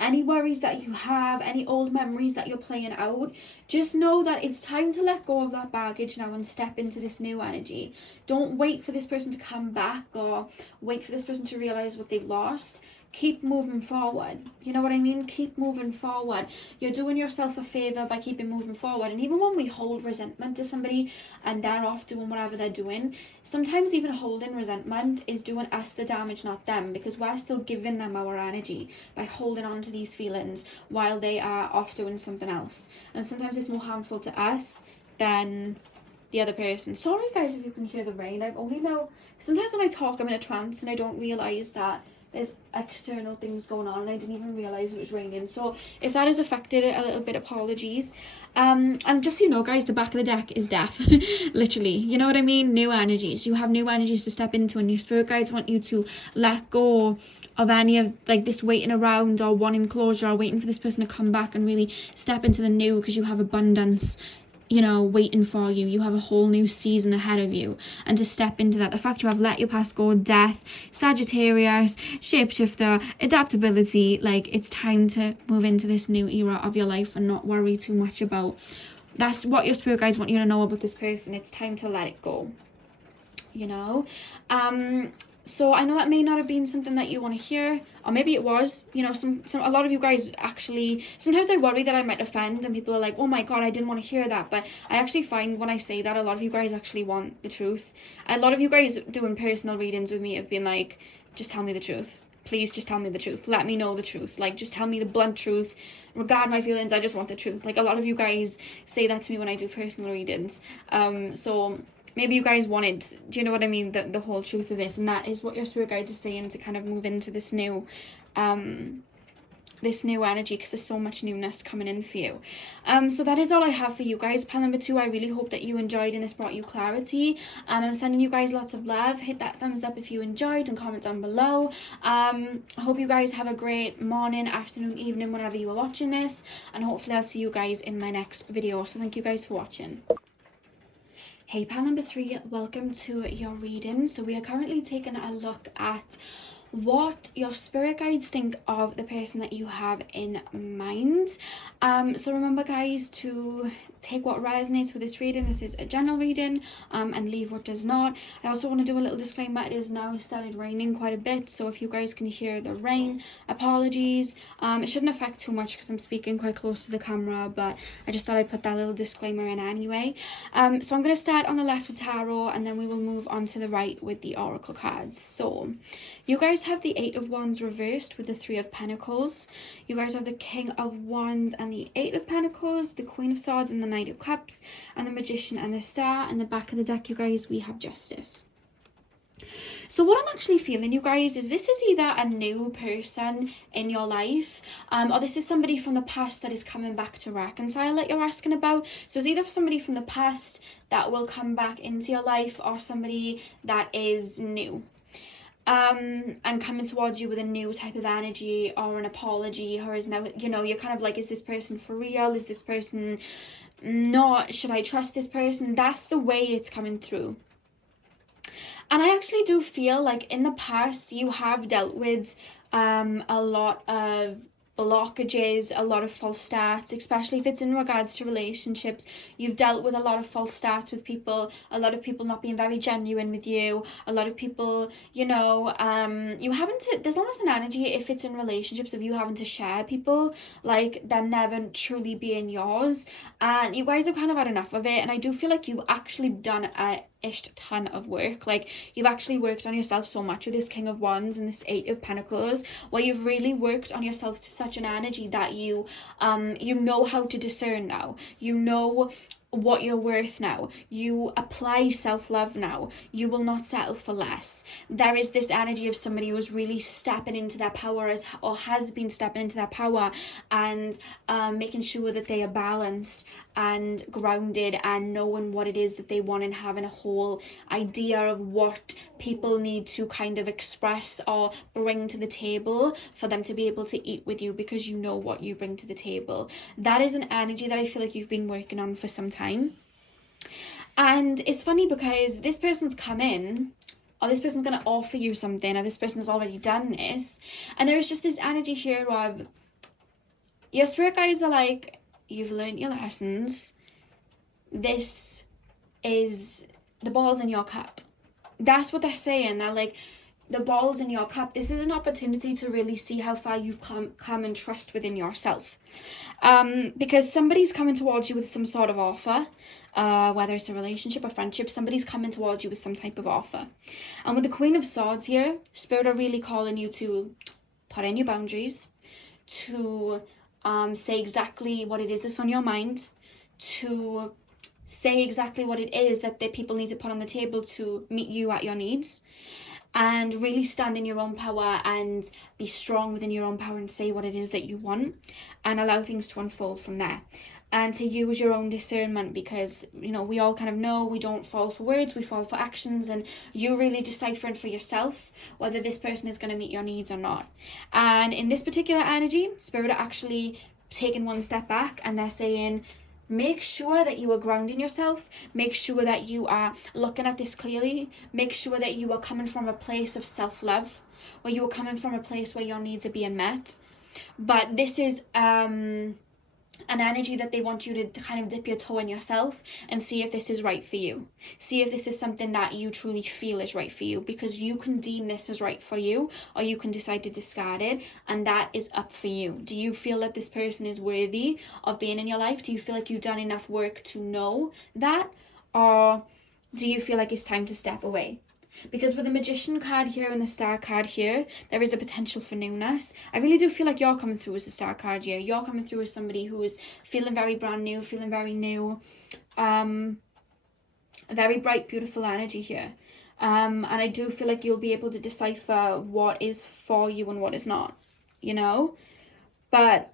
any worries that you have, any old memories that you're playing out, just know that it's time to let go of that baggage now and step into this new energy. Don't wait for this person to come back or wait for this person to realize what they've lost. Keep moving forward. You know what I mean? Keep moving forward. You're doing yourself a favor by keeping moving forward. And even when we hold resentment to somebody and they're off doing whatever they're doing, sometimes even holding resentment is doing us the damage, not them, because we're still giving them our energy by holding on to these feelings while they are off doing something else. And sometimes it's more harmful to us than the other person. Sorry guys if you can hear the rain. I only know, sometimes when I talk I'm in a trance and I don't realise that there's external things going on and I didn't even realise it was raining. So if that has affected it a little bit, apologies. And just so you know guys, the back of the deck is death. Literally, you know what I mean? New energies. You have new energies to step into, and your spirit guides want you to let go of any of like this waiting around or wanting closure or waiting for this person to come back, and really step into the new, because you have abundance, you know, waiting for you. You have a whole new season ahead of you, and to step into that, the fact you have let your past go, death, Sagittarius, shapeshifter, adaptability, like it's time to move into this new era of your life and not worry too much about. That's what your spirit guides want you to know about this person. It's time to let it go, you know. So I know that may not have been something that you want to hear, or maybe it was, you know, a lot of you guys actually, sometimes I worry that I might offend and people are like, oh my god, I didn't want to hear that. But I actually find when I say that, a lot of you guys actually want the truth. A lot of you guys doing personal readings with me have been like, just tell me the truth. Please just tell me the truth. Let me know the truth. Like, just tell me the blunt truth. Regard my feelings, I just want the truth. Like, a lot of you guys say that to me when I do personal readings. So maybe you guys wanted, do you know what I mean, the whole truth of this, and that is what your spirit guide is saying, to kind of move into this new energy, because there's so much newness coming in for you. So that is all I have for you guys. Pile number 2, I really hope that you enjoyed and this brought you clarity. I'm sending you guys lots of love. Hit that thumbs up if you enjoyed and comment down below. I hope you guys have a great morning, afternoon, evening, whenever you are watching this, and hopefully I'll see you guys in my next video. So thank you guys for watching. Hey pile number 3, welcome to your reading. So we are currently taking a look at what your spirit guides think of the person that you have in mind. So remember guys, to take what resonates with this reading. This is a general reading, and leave what does not. I also want to do a little disclaimer. It is now started raining quite a bit, so if you guys can hear the rain, apologies. It shouldn't affect too much because I'm speaking quite close to the camera, but I just thought I'd put that little disclaimer in anyway. So I'm going to start on the left with tarot, and then we will move on to the right with the oracle cards. So you guys have the 8 of Wands reversed with the 3 of Pentacles. You guys have the King of Wands and the 8 of Pentacles, the Queen of Swords and the Knight of Cups, and the Magician and the Star. And the back of the deck, you guys, we have Justice. So what I'm actually feeling, you guys, is this is either a new person in your life, or this is somebody from the past that is coming back to reconcile that you're asking about. So it's either somebody from the past that will come back into your life, or somebody that is new. And coming towards you with a new type of energy or an apology, or is now, you know, you're kind of like, is this person for real? Is this person not? Should I trust this person? That's the way it's coming through. And I actually do feel like in the past you have dealt with a lot of blockages, a lot of false starts, especially if it's in regards to relationships. You've dealt with a lot of false starts with people, a lot of people not being very genuine with you, a lot of people, you know, you having to, there's almost an energy, if it's in relationships, of you having to share people, like them never truly being yours, and you guys have kind of had enough of it. And I do feel like you've actually done a ton of work. Like, you've actually worked on yourself so much with this King of Wands and this 8 of Pentacles, where you've really worked on yourself to such an energy that you you know how to discern now. You know what you're worth now. You apply self-love now. You will not settle for less. There is this energy of somebody who is really stepping into their power, or has been stepping into their power, and making sure that they are balanced, and grounded and knowing what it is that they want and having a whole idea of what people need to kind of express or bring to the table for them to be able to eat with you, because you know what you bring to the table. That is an energy that I feel like you've been working on for some time. And it's funny because this person's come in, or this person's going to offer you something, or this person has already done this, and there is just this energy here of your spirit guides are like, you've learned your lessons, this is, the ball's in your cup. That's what they're saying. They're like, the ball's in your cup. This is an opportunity to really see how far you've come and trust within yourself. Because somebody's coming towards you with some sort of offer, whether it's a relationship or friendship, somebody's coming towards you with some type of offer. And with the Queen of Swords here, Spirit are really calling you to put in your boundaries, to say exactly what it is that's on your mind, to say exactly what it is that the people need to put on the table to meet you at your needs, and really stand in your own power and be strong within your own power and say what it is that you want and allow things to unfold from there. And to use your own discernment, because, you know, we all kind of know we don't fall for words, we fall for actions, and you really deciphering for yourself whether this person is going to meet your needs or not. And in this particular energy, Spirit are actually taking one step back, and they're saying, make sure that you are grounding yourself, make sure that you are looking at this clearly, make sure that you are coming from a place of self-love, where you are coming from a place where your needs are being met. But this is an energy that they want you to kind of dip your toe in yourself and see if this is right for you. See if this is something that you truly feel is right for you, because you can deem this as right for you, or you can decide to discard it, and that is up for you. Do you feel that this person is worthy of being in your life? Do you feel like you've done enough work to know that? Or do you feel like it's time to step away? Because with the Magician card here and the Star card here, there is a potential for newness. I really do feel like you're coming through as a Star card here. You're coming through as somebody who is feeling very brand new, feeling very new. A very bright, beautiful energy here. And I do feel like you'll be able to decipher what is for you and what is not, you know? But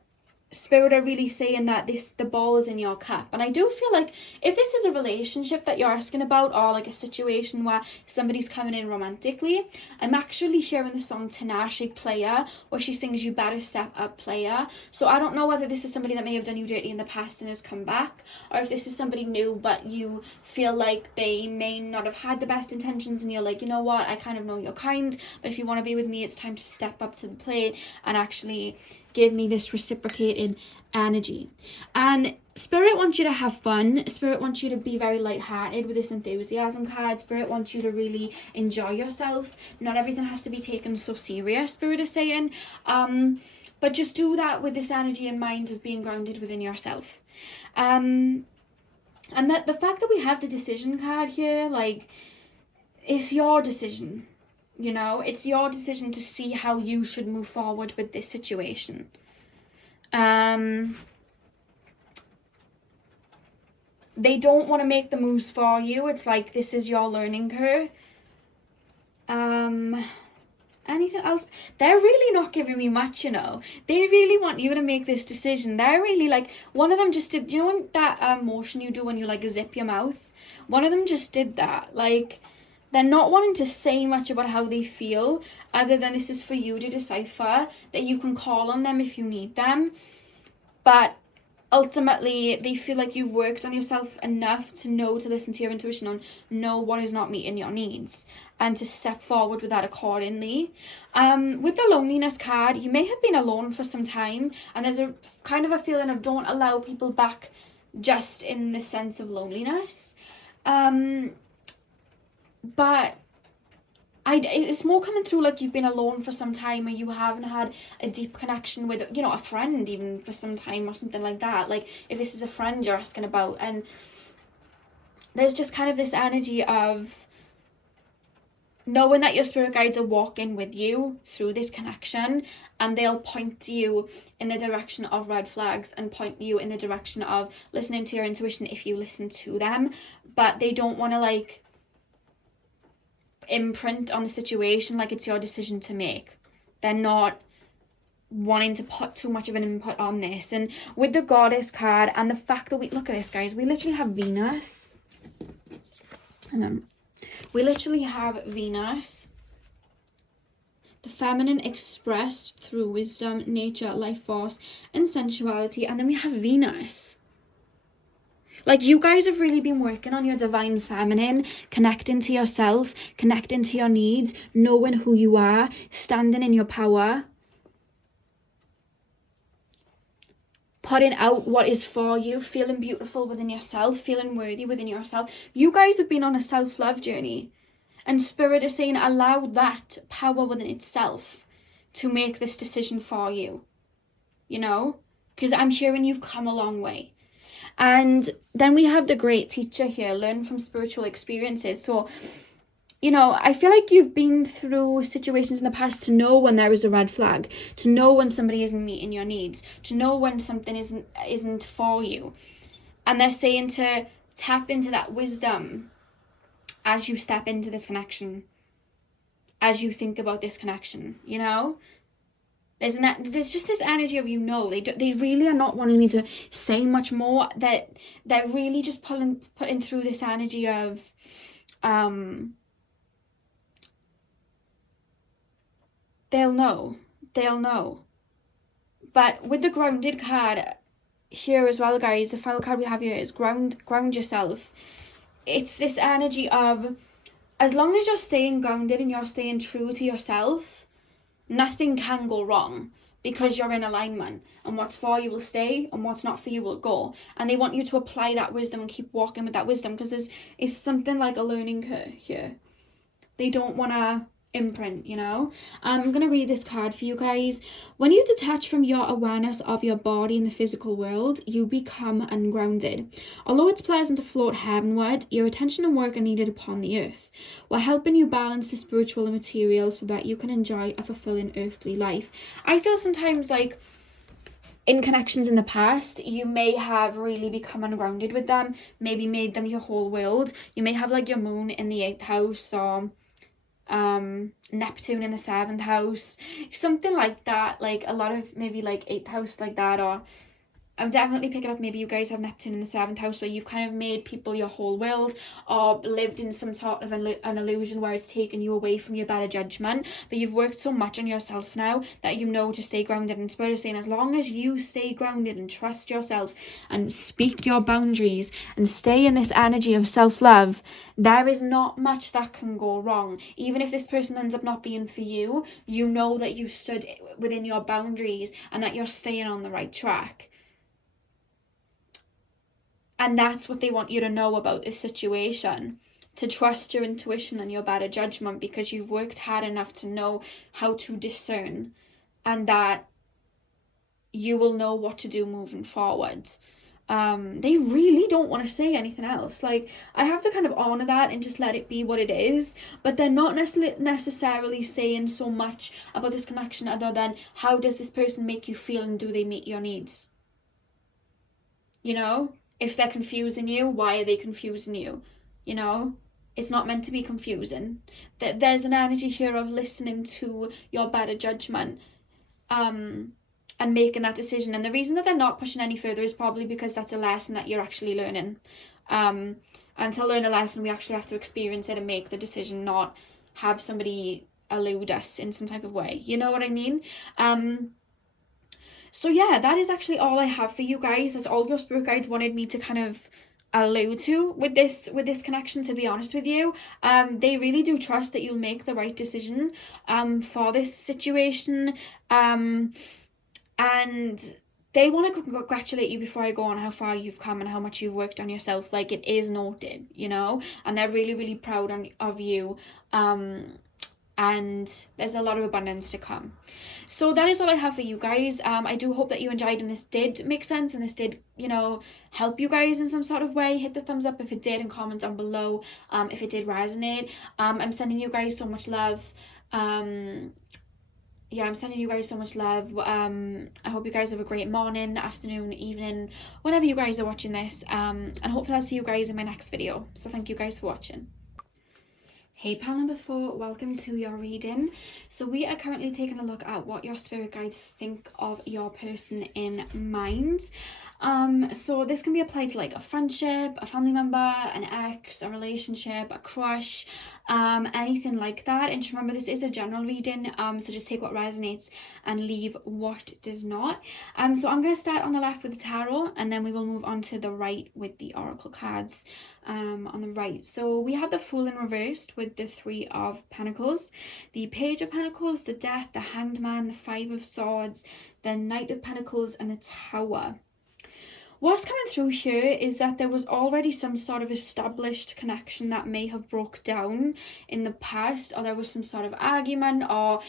Spirit are really saying that the ball is in your cup. And I do feel like if this is a relationship that you're asking about, or like a situation where somebody's coming in romantically, I'm actually hearing the song Tinashe Player, where she sings you better step up player. So I don't know whether this is somebody that may have done you dirty in the past and has come back, or if this is somebody new but you feel like they may not have had the best intentions, and you're like, you know what, I kind of know you're kind, but if you want to be with me, it's time to step up to the plate and actually give me this reciprocated energy. And Spirit wants you to have fun. Spirit wants you to be very lighthearted with this enthusiasm card. Spirit wants you to really enjoy yourself. Not everything has to be taken so serious, Spirit is saying. But just do that with this energy in mind of being grounded within yourself. And that the fact that we have the decision card here, like, it's your decision. You know, it's your decision to see how you should move forward with this situation. They don't want to make the moves for you. It's like, this is your learning curve. Anything else? They're really not giving me much, you know. They really want you to make this decision. They're really like, one of them just did, you know, when that motion you do when you like zip your mouth? One of them just did that. Like, they're not wanting to say much about how they feel, other than this is for you to decipher, that you can call on them if you need them. But ultimately, they feel like you've worked on yourself enough to know to listen to your intuition and know what is not meeting your needs, and to step forward with that accordingly. With the loneliness card, you may have been alone for some time, and there's a kind of a feeling of don't allow people back just in the sense of loneliness. But it's more coming through like you've been alone for some time, or you haven't had a deep connection with, you know, a friend even for some time or something like that. Like, if this is a friend you're asking about, and there's just kind of this energy of knowing that your spirit guides are walking with you through this connection, and they'll point you in the direction of red flags and point you in the direction of listening to your intuition if you listen to them. But they don't want to like imprint on the situation like it's your decision to make. They're not wanting to put too much of an input on this. And with the Goddess card and the fact that we look at this, guys, we literally have Venus, and then we literally have Venus, the feminine expressed through wisdom, nature, life force, and sensuality. And then we have Venus. Like, you guys have really been working on your divine feminine, connecting to yourself, connecting to your needs, knowing who you are, standing in your power, putting out what is for you, feeling beautiful within yourself, feeling worthy within yourself. You guys have been on a self-love journey, and Spirit is saying allow that power within itself to make this decision for you, you know, because I'm hearing you've come a long way. And then we have the great teacher here, learn from spiritual experiences. So, you know, I feel like you've been through situations in the past to know when there is a red flag, to know when somebody isn't meeting your needs, to know when something isn't for you. And they're saying to tap into that wisdom as you step into this connection, as you think about this connection, you know? There's just this energy of, you know, they really are not wanting me to say much more, that they're really just putting through this energy of they'll know. But with the grounded card here as well, guys, the final card we have here is ground yourself. It's this energy of, as long as you're staying grounded and you're staying true to yourself, nothing can go wrong, because you're in alignment, and what's for you will stay and what's not for you will go. And they want you to apply that wisdom and keep walking with that wisdom, because it's something like a learning curve here. They don't want to imprint, you know. I'm going to read this card for you guys. When you detach from your awareness of your body in the physical world, you become ungrounded. Although it's pleasant to float heavenward, your attention and work are needed upon the earth. We're helping you balance the spiritual and material so that you can enjoy a fulfilling earthly life. I feel sometimes like in connections in the past, you may have really become ungrounded with them, maybe made them your whole world. You may have like your moon in the 8th house, or Neptune in the 7th house, something like that. Like a lot of maybe like 8th house like that. Or I'm definitely picking up maybe you guys have Neptune in the 7th house, where you've kind of made people your whole world, or lived in some sort of an illusion where it's taken you away from your better judgment. But you've worked so much on yourself now that you know to stay grounded. And Spirit is saying, as long as you stay grounded and trust yourself and speak your boundaries and stay in this energy of self-love, there is not much that can go wrong. Even if this person ends up not being for you, you know that you stood within your boundaries and that you're staying on the right track. And that's what they want you to know about this situation, to trust your intuition and your better judgment, because you've worked hard enough to know how to discern, and that you will know what to do moving forward. They really don't want to say anything else. Like, I have to kind of honor that and just let it be what it is. But they're not necessarily saying so much about this connection, other than how does this person make you feel, and do they meet your needs? You know? If they're confusing you, why are they confusing you? You know, it's not meant to be confusing. There's an energy here of listening to your better judgment, and making that decision. And the reason that they're not pushing any further is probably because that's a lesson that you're actually learning. And to learn a lesson, we actually have to experience it and make the decision, not have somebody elude us in some type of way. You know what I mean? So yeah, that is actually all I have for you guys. That's all your spirit guides wanted me to kind of allude to with this connection, to be honest with you. They really do trust that you'll make the right decision for this situation. And they want to congratulate you before I go on how far you've come and how much you've worked on yourself. Like, it is noted, you know, and they're really, really proud of you. And there's a lot of abundance to come. So that is all I have for you guys. I do hope that you enjoyed, and this did make sense, and this did, you know, help you guys in some sort of way. Hit the thumbs up if it did, and comment down below if it did resonate. I'm sending you guys so much love. Yeah, I'm sending you guys so much love. I hope you guys have a great morning, afternoon, evening, whenever you guys are watching this. And hopefully I'll see you guys in my next video. So thank you guys for watching. Hey pal number 4, welcome to your reading. So we are currently taking a look at what your spirit guides think of your person in mind. So this can be applied to like a friendship, a family member, an ex, a relationship, a crush, anything like that. And just remember, this is a general reading, so just take what resonates and leave what does not. So I'm going to start on the left with the tarot, and then we will move on to the right with the oracle cards on the right. So we have the Fool in reversed with the Three of Pentacles, the Page of Pentacles, the Death, the Hanged Man, the Five of Swords, the Knight of Pentacles, and the Tower. What's coming through here is that there was already some sort of established connection that may have broke down in the past, or there was some sort of argument, or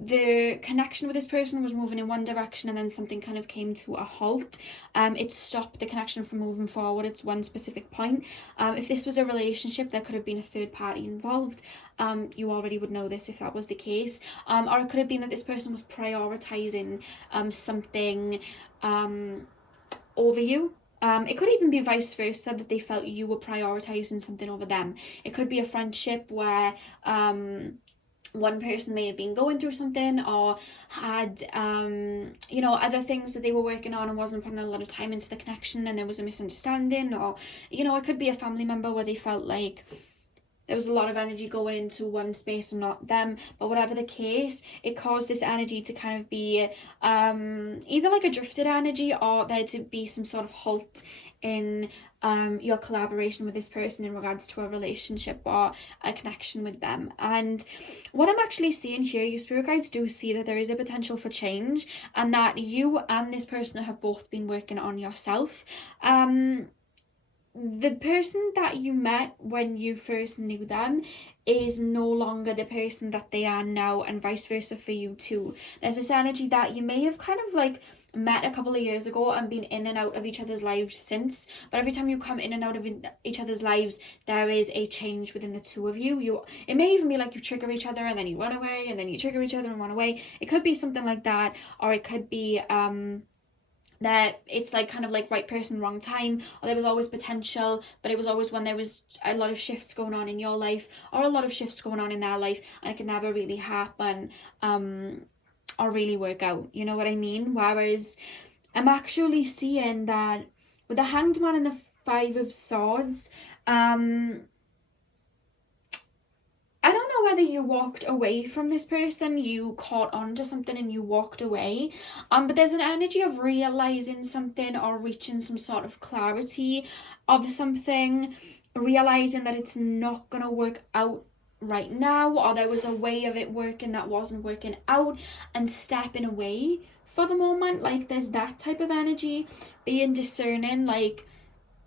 the connection with this person was moving in one direction and then something kind of came to a halt. It stopped the connection from moving forward at one specific point. If this was a relationship, there could have been a third party involved. You already would know this if that was the case. Or it could have been that this person was prioritizing something over you. It could even be vice versa, that they felt you were prioritizing something over them. It could be a friendship where one person may have been going through something, or had other things that they were working on and wasn't putting a lot of time into the connection, and there was a misunderstanding. Or it could be a family member where they felt like there was a lot of energy going into one space and not them. But whatever the case, it caused this energy to kind of be either like a drifted energy, or there to be some sort of halt in your collaboration with this person in regards to a relationship or a connection with them. And what I'm actually seeing here, your spirit guides do see that there is a potential for change, and that you and this person have both been working on yourself. The person that you met when you first knew them is no longer the person that they are now, and vice versa for you too. There's this energy that you may have kind of like met a couple of years ago and been in and out of each other's lives since, but every time you come in and out of each other's lives, there is a change within the two of you. It may even be like you trigger each other and then you run away, and then you trigger each other and run away. It could be something like that, or it could be that it's like kind of like right person, wrong time, or there was always potential, but it was always when there was a lot of shifts going on in your life, or a lot of shifts going on in their life, and it could never really happen or really work out, you know what I mean? Whereas I'm actually seeing that with the Hanged Man and the Five of Swords, I don't know whether you walked away from this person, you caught on to something and you walked away, but there's an energy of realizing something or reaching some sort of clarity of something, realizing that it's not gonna work out right now, or there was a way of it working that wasn't working out, and stepping away for the moment. Like there's that type of energy, being discerning, like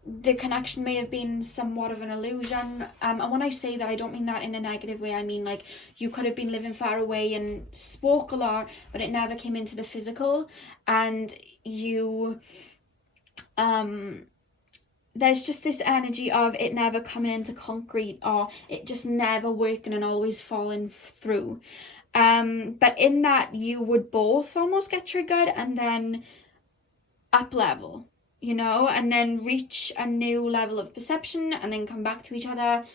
the connection may have been somewhat of an illusion, and when I say that, I don't mean that in a negative way. I mean like you could have been living far away and spoke a lot, but it never came into the physical, and you there's just this energy of it never coming into concrete, or it just never working and always falling through. But in that, you would both almost get triggered and then up level, and then reach a new level of perception, and then come back to each other,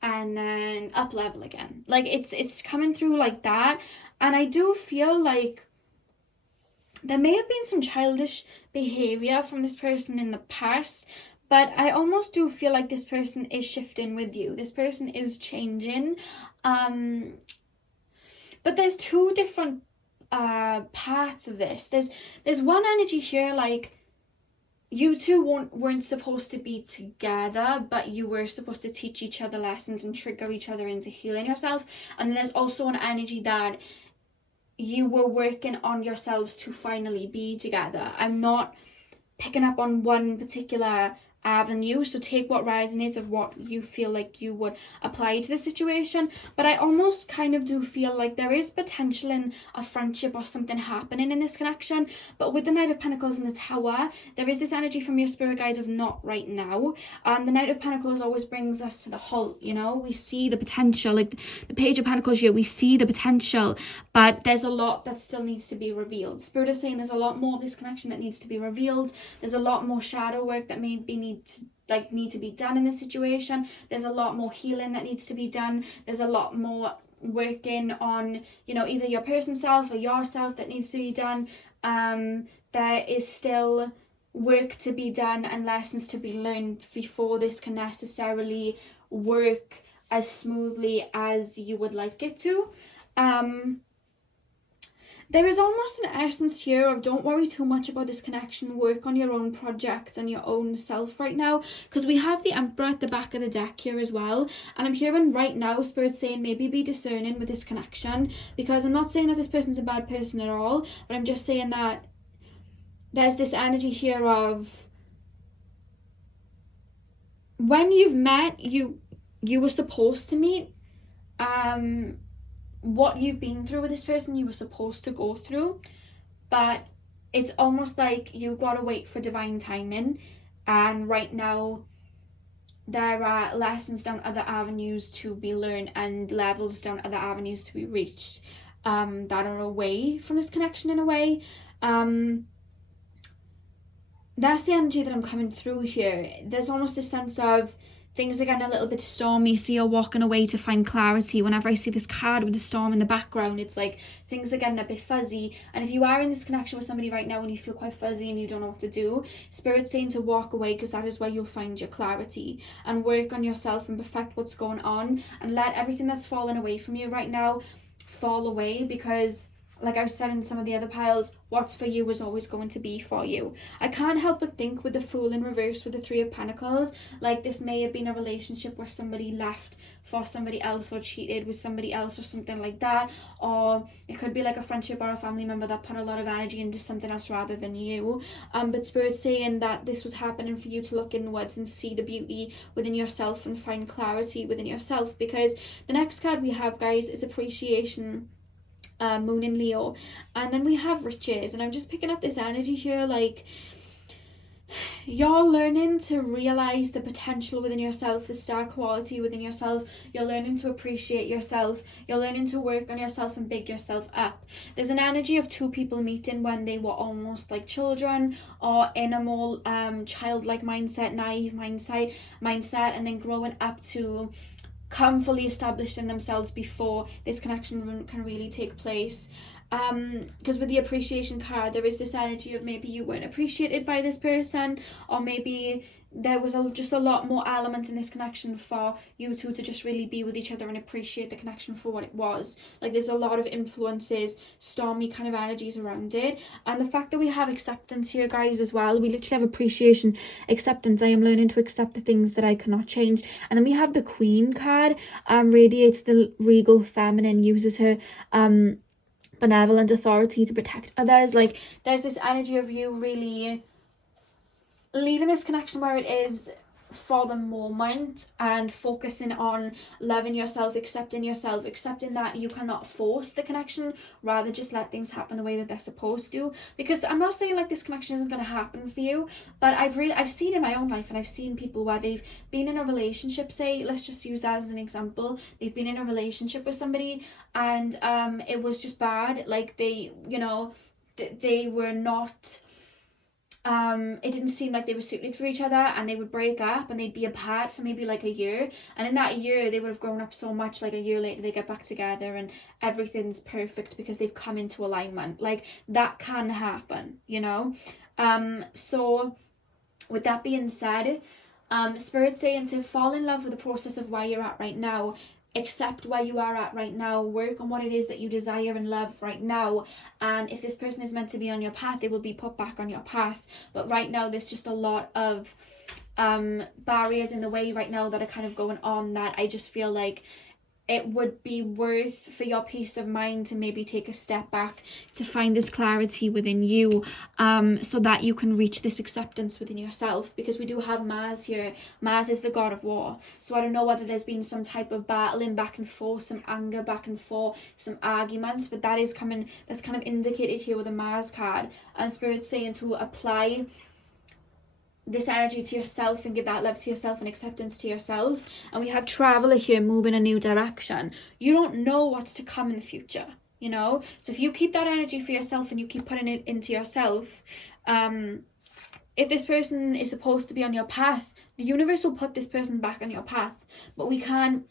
and then up level again. Like it's coming through like that. And I do feel like there may have been some childish behavior from this person in the past, but I almost do feel like this person is shifting with you. This person is changing. But there's two different parts of this. There's one energy here, like you two weren't supposed to be together, but you were supposed to teach each other lessons and trigger each other into healing yourself. And there's also an energy that you were working on yourselves to finally be together. I'm not picking up on one particular avenue, so take what resonates of what you feel like you would apply to the situation. But I almost kind of do feel like there is potential in a friendship or something happening in this connection. But with the Knight of Pentacles and the Tower, there is this energy from your spirit guides of not right now. The Knight of Pentacles always brings us to the halt, we see the potential. Like the Page of Pentacles here, we see the potential, but there's a lot that still needs to be revealed. Spirit is saying there's a lot more of this connection that needs to be revealed. There's a lot more shadow work that may be need to be done in this situation. There's a lot more healing that needs to be done. There's a lot more working on, you know, either your person self or yourself that needs to be done. There is still work to be done and lessons to be learned before this can necessarily work as smoothly as you would like it to. There is almost an essence here of don't worry too much about this connection, work on your own projects and your own self right now, because we have the Emperor at the back of the deck here as well, and I'm hearing right now Spirit saying maybe be discerning with this connection, because I'm not saying that this person's a bad person at all, but I'm just saying that there's this energy here of when you've met, you were supposed to meet. What you've been through with this person, you were supposed to go through, but it's almost like you've got to wait for divine timing, and right now there are lessons down other avenues to be learned and levels down other avenues to be reached that are away from this connection in a way. That's the energy that I'm coming through here. There's almost a sense of things are getting a little bit stormy, so you're walking away to find clarity. Whenever I see this card with the storm in the background, it's like things are getting a bit fuzzy. And if you are in this connection with somebody right now and you feel quite fuzzy and you don't know what to do, Spirit's saying to walk away, because that is where you'll find your clarity, and work on yourself and perfect what's going on, and let everything that's fallen away from you right now fall away, because like I've said in some of the other piles, what's for you is always going to be for you. I can't help but think with the Fool in reverse with the Three of Pentacles, like this may have been a relationship where somebody left for somebody else or cheated with somebody else or something like that, or it could be like a friendship or a family member that put a lot of energy into something else rather than you. But Spirit's saying that this was happening for you to look inwards and see the beauty within yourself and find clarity within yourself, because the next card we have, guys, is appreciation. Moon in Leo, and then we have riches, and I'm just picking up this energy here, like you're learning to realize the potential within yourself, the star quality within yourself. You're learning to appreciate yourself. You're learning to work on yourself and big yourself up. There's an energy of two people meeting when they were almost like children, or in a more childlike mindset, naive mindset, and then growing up to come fully established in themselves before this connection can really take place. Because with the appreciation card, there is this energy of maybe you weren't appreciated by this person, or maybe there was just a lot more elements in this connection for you two to just really be with each other and appreciate the connection for what it was. Like there's a lot of influences, stormy kind of energies around it. And the fact that we have acceptance here, guys, as well, we literally have appreciation, acceptance. I am learning to accept the things that I cannot change. And then we have the Queen card, radiates the regal feminine, uses her benevolent authority to protect others. Like there's this energy of you really leaving this connection where it is for the moment and focusing on loving yourself, accepting that you cannot force the connection, rather just let things happen the way that they're supposed to. Because I'm not saying like this connection isn't going to happen for you, but I've seen in my own life, and I've seen people where they've been in a relationship, say, let's just use that as an example, they've been in a relationship with somebody and it was just bad, like they, you know, they were not it didn't seem like they were suited for each other, and they would break up and they'd be apart for maybe like a year, and in that year they would have grown up so much. Like a year later they get back together and everything's perfect because they've come into alignment. Like that can happen, you know. So with that being said, Spirit's saying to fall in love with the process of where you're at right now. Accept where you are at right now, work on what it is that you desire and love right now, and if this person is meant to be on your path, they will be put back on your path. But right now there's just a lot of barriers in the way right now that are kind of going on, that I just feel like it would be worth for your peace of mind to maybe take a step back to find this clarity within you, so that you can reach this acceptance within yourself. Because we do have Mars here. Mars is the god of war. So I don't know whether there's been some type of battling back and forth, some anger back and forth, some arguments, but that's kind of indicated here with a Mars card. And Spirit's saying to apply this energy to yourself and give that love to yourself and acceptance to yourself. And we have Traveler here, moving a new direction. You don't know what's to come in the future, you know. So if you keep that energy for yourself and you keep putting it into yourself, if this person is supposed to be on your path, the universe will put this person back on your path. But we can't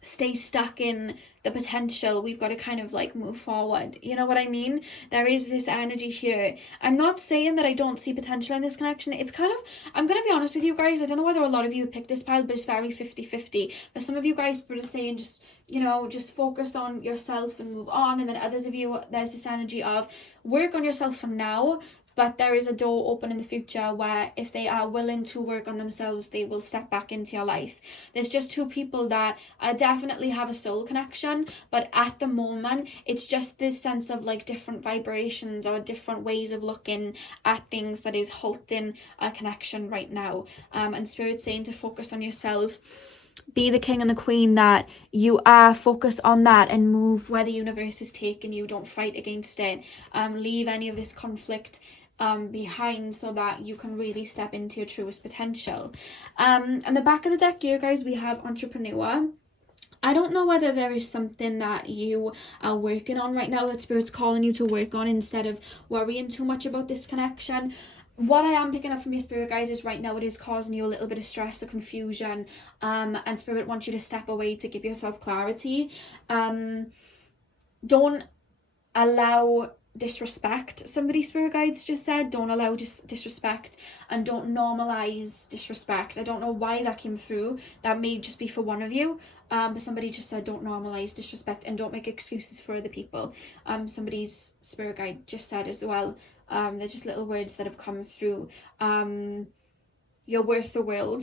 stay stuck in the potential. We've got to kind of like move forward. You know what I mean? There is this energy here. I'm not saying that I don't see potential in this connection. It's kind of, I'm going to be honest with you guys, I don't know whether a lot of you picked this pile, but it's very 50-50. But some of you guys were saying just, you know, just focus on yourself and move on. And then others of you, there's this energy of work on yourself for now, but there is a door open in the future where if they are willing to work on themselves, they will step back into your life. There's just two people that definitely have a soul connection, but at the moment, it's just this sense of like different vibrations or different ways of looking at things that is halting a connection right now. And Spirit's saying to focus on yourself. Be the king and the queen that you are. Focus on that and move where the universe is taking you. Don't fight against it. Leave any of this conflict behind so that you can really step into your truest potential. And the back of the deck here, guys, we have entrepreneur. I don't know whether there is something that you are working on right now that Spirit's calling you to work on instead of worrying too much about this connection. What I am picking up from your Spirit, guys, is right now it is causing you a little bit of stress or confusion, and Spirit wants you to step away to give yourself clarity. Don't allow disrespect. Somebody, Spirit guides just said don't allow disrespect, and don't normalize disrespect. I don't know why that came through. That may just be for one of you, but somebody just said don't normalize disrespect and don't make excuses for other people. Somebody's Spirit guide just said as well, they're just little words that have come through. You're worth the world.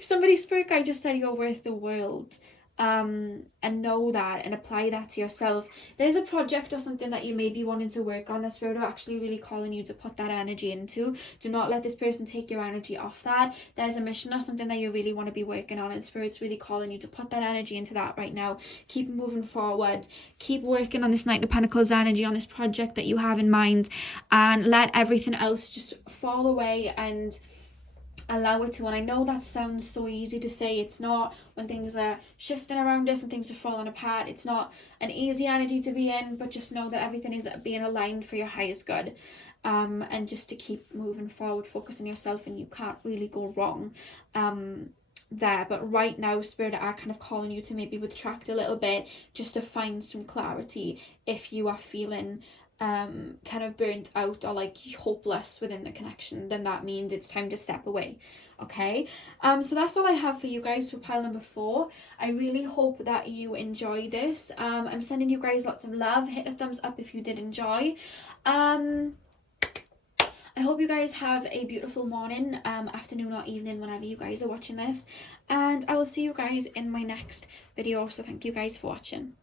Somebody's Spirit guide just said you're worth the world. And know that and apply that to yourself. There's a project or something that you may be wanting to work on that Spirit are actually really calling you to put that energy into. Do not let this person take your energy off that. There's a mission or something that you really want to be working on, and Spirit's really calling you to put that energy into that right now. Keep moving forward. Keep working on this Knight of Pentacles energy, on this project that you have in mind, and let everything else just fall away and allow it to. And I know that sounds so easy to say. It's not. When things are shifting around us and things are falling apart, it's not an easy energy to be in, but just know that everything is being aligned for your highest good, and just to keep moving forward, focus on yourself, and you can't really go wrong there. But right now, Spirit are kind of calling you to maybe retract a little bit, just to find some clarity if you are feeling kind of burnt out or like hopeless within the connection. Then that means it's time to step away. Okay, so that's all I have for you guys for pile number 4. I really hope that you enjoy this. I'm sending you guys lots of love. Hit a thumbs up if you did enjoy. I hope you guys have a beautiful morning, afternoon or evening whenever you guys are watching this, and I will see you guys in my next video. So thank you guys for watching.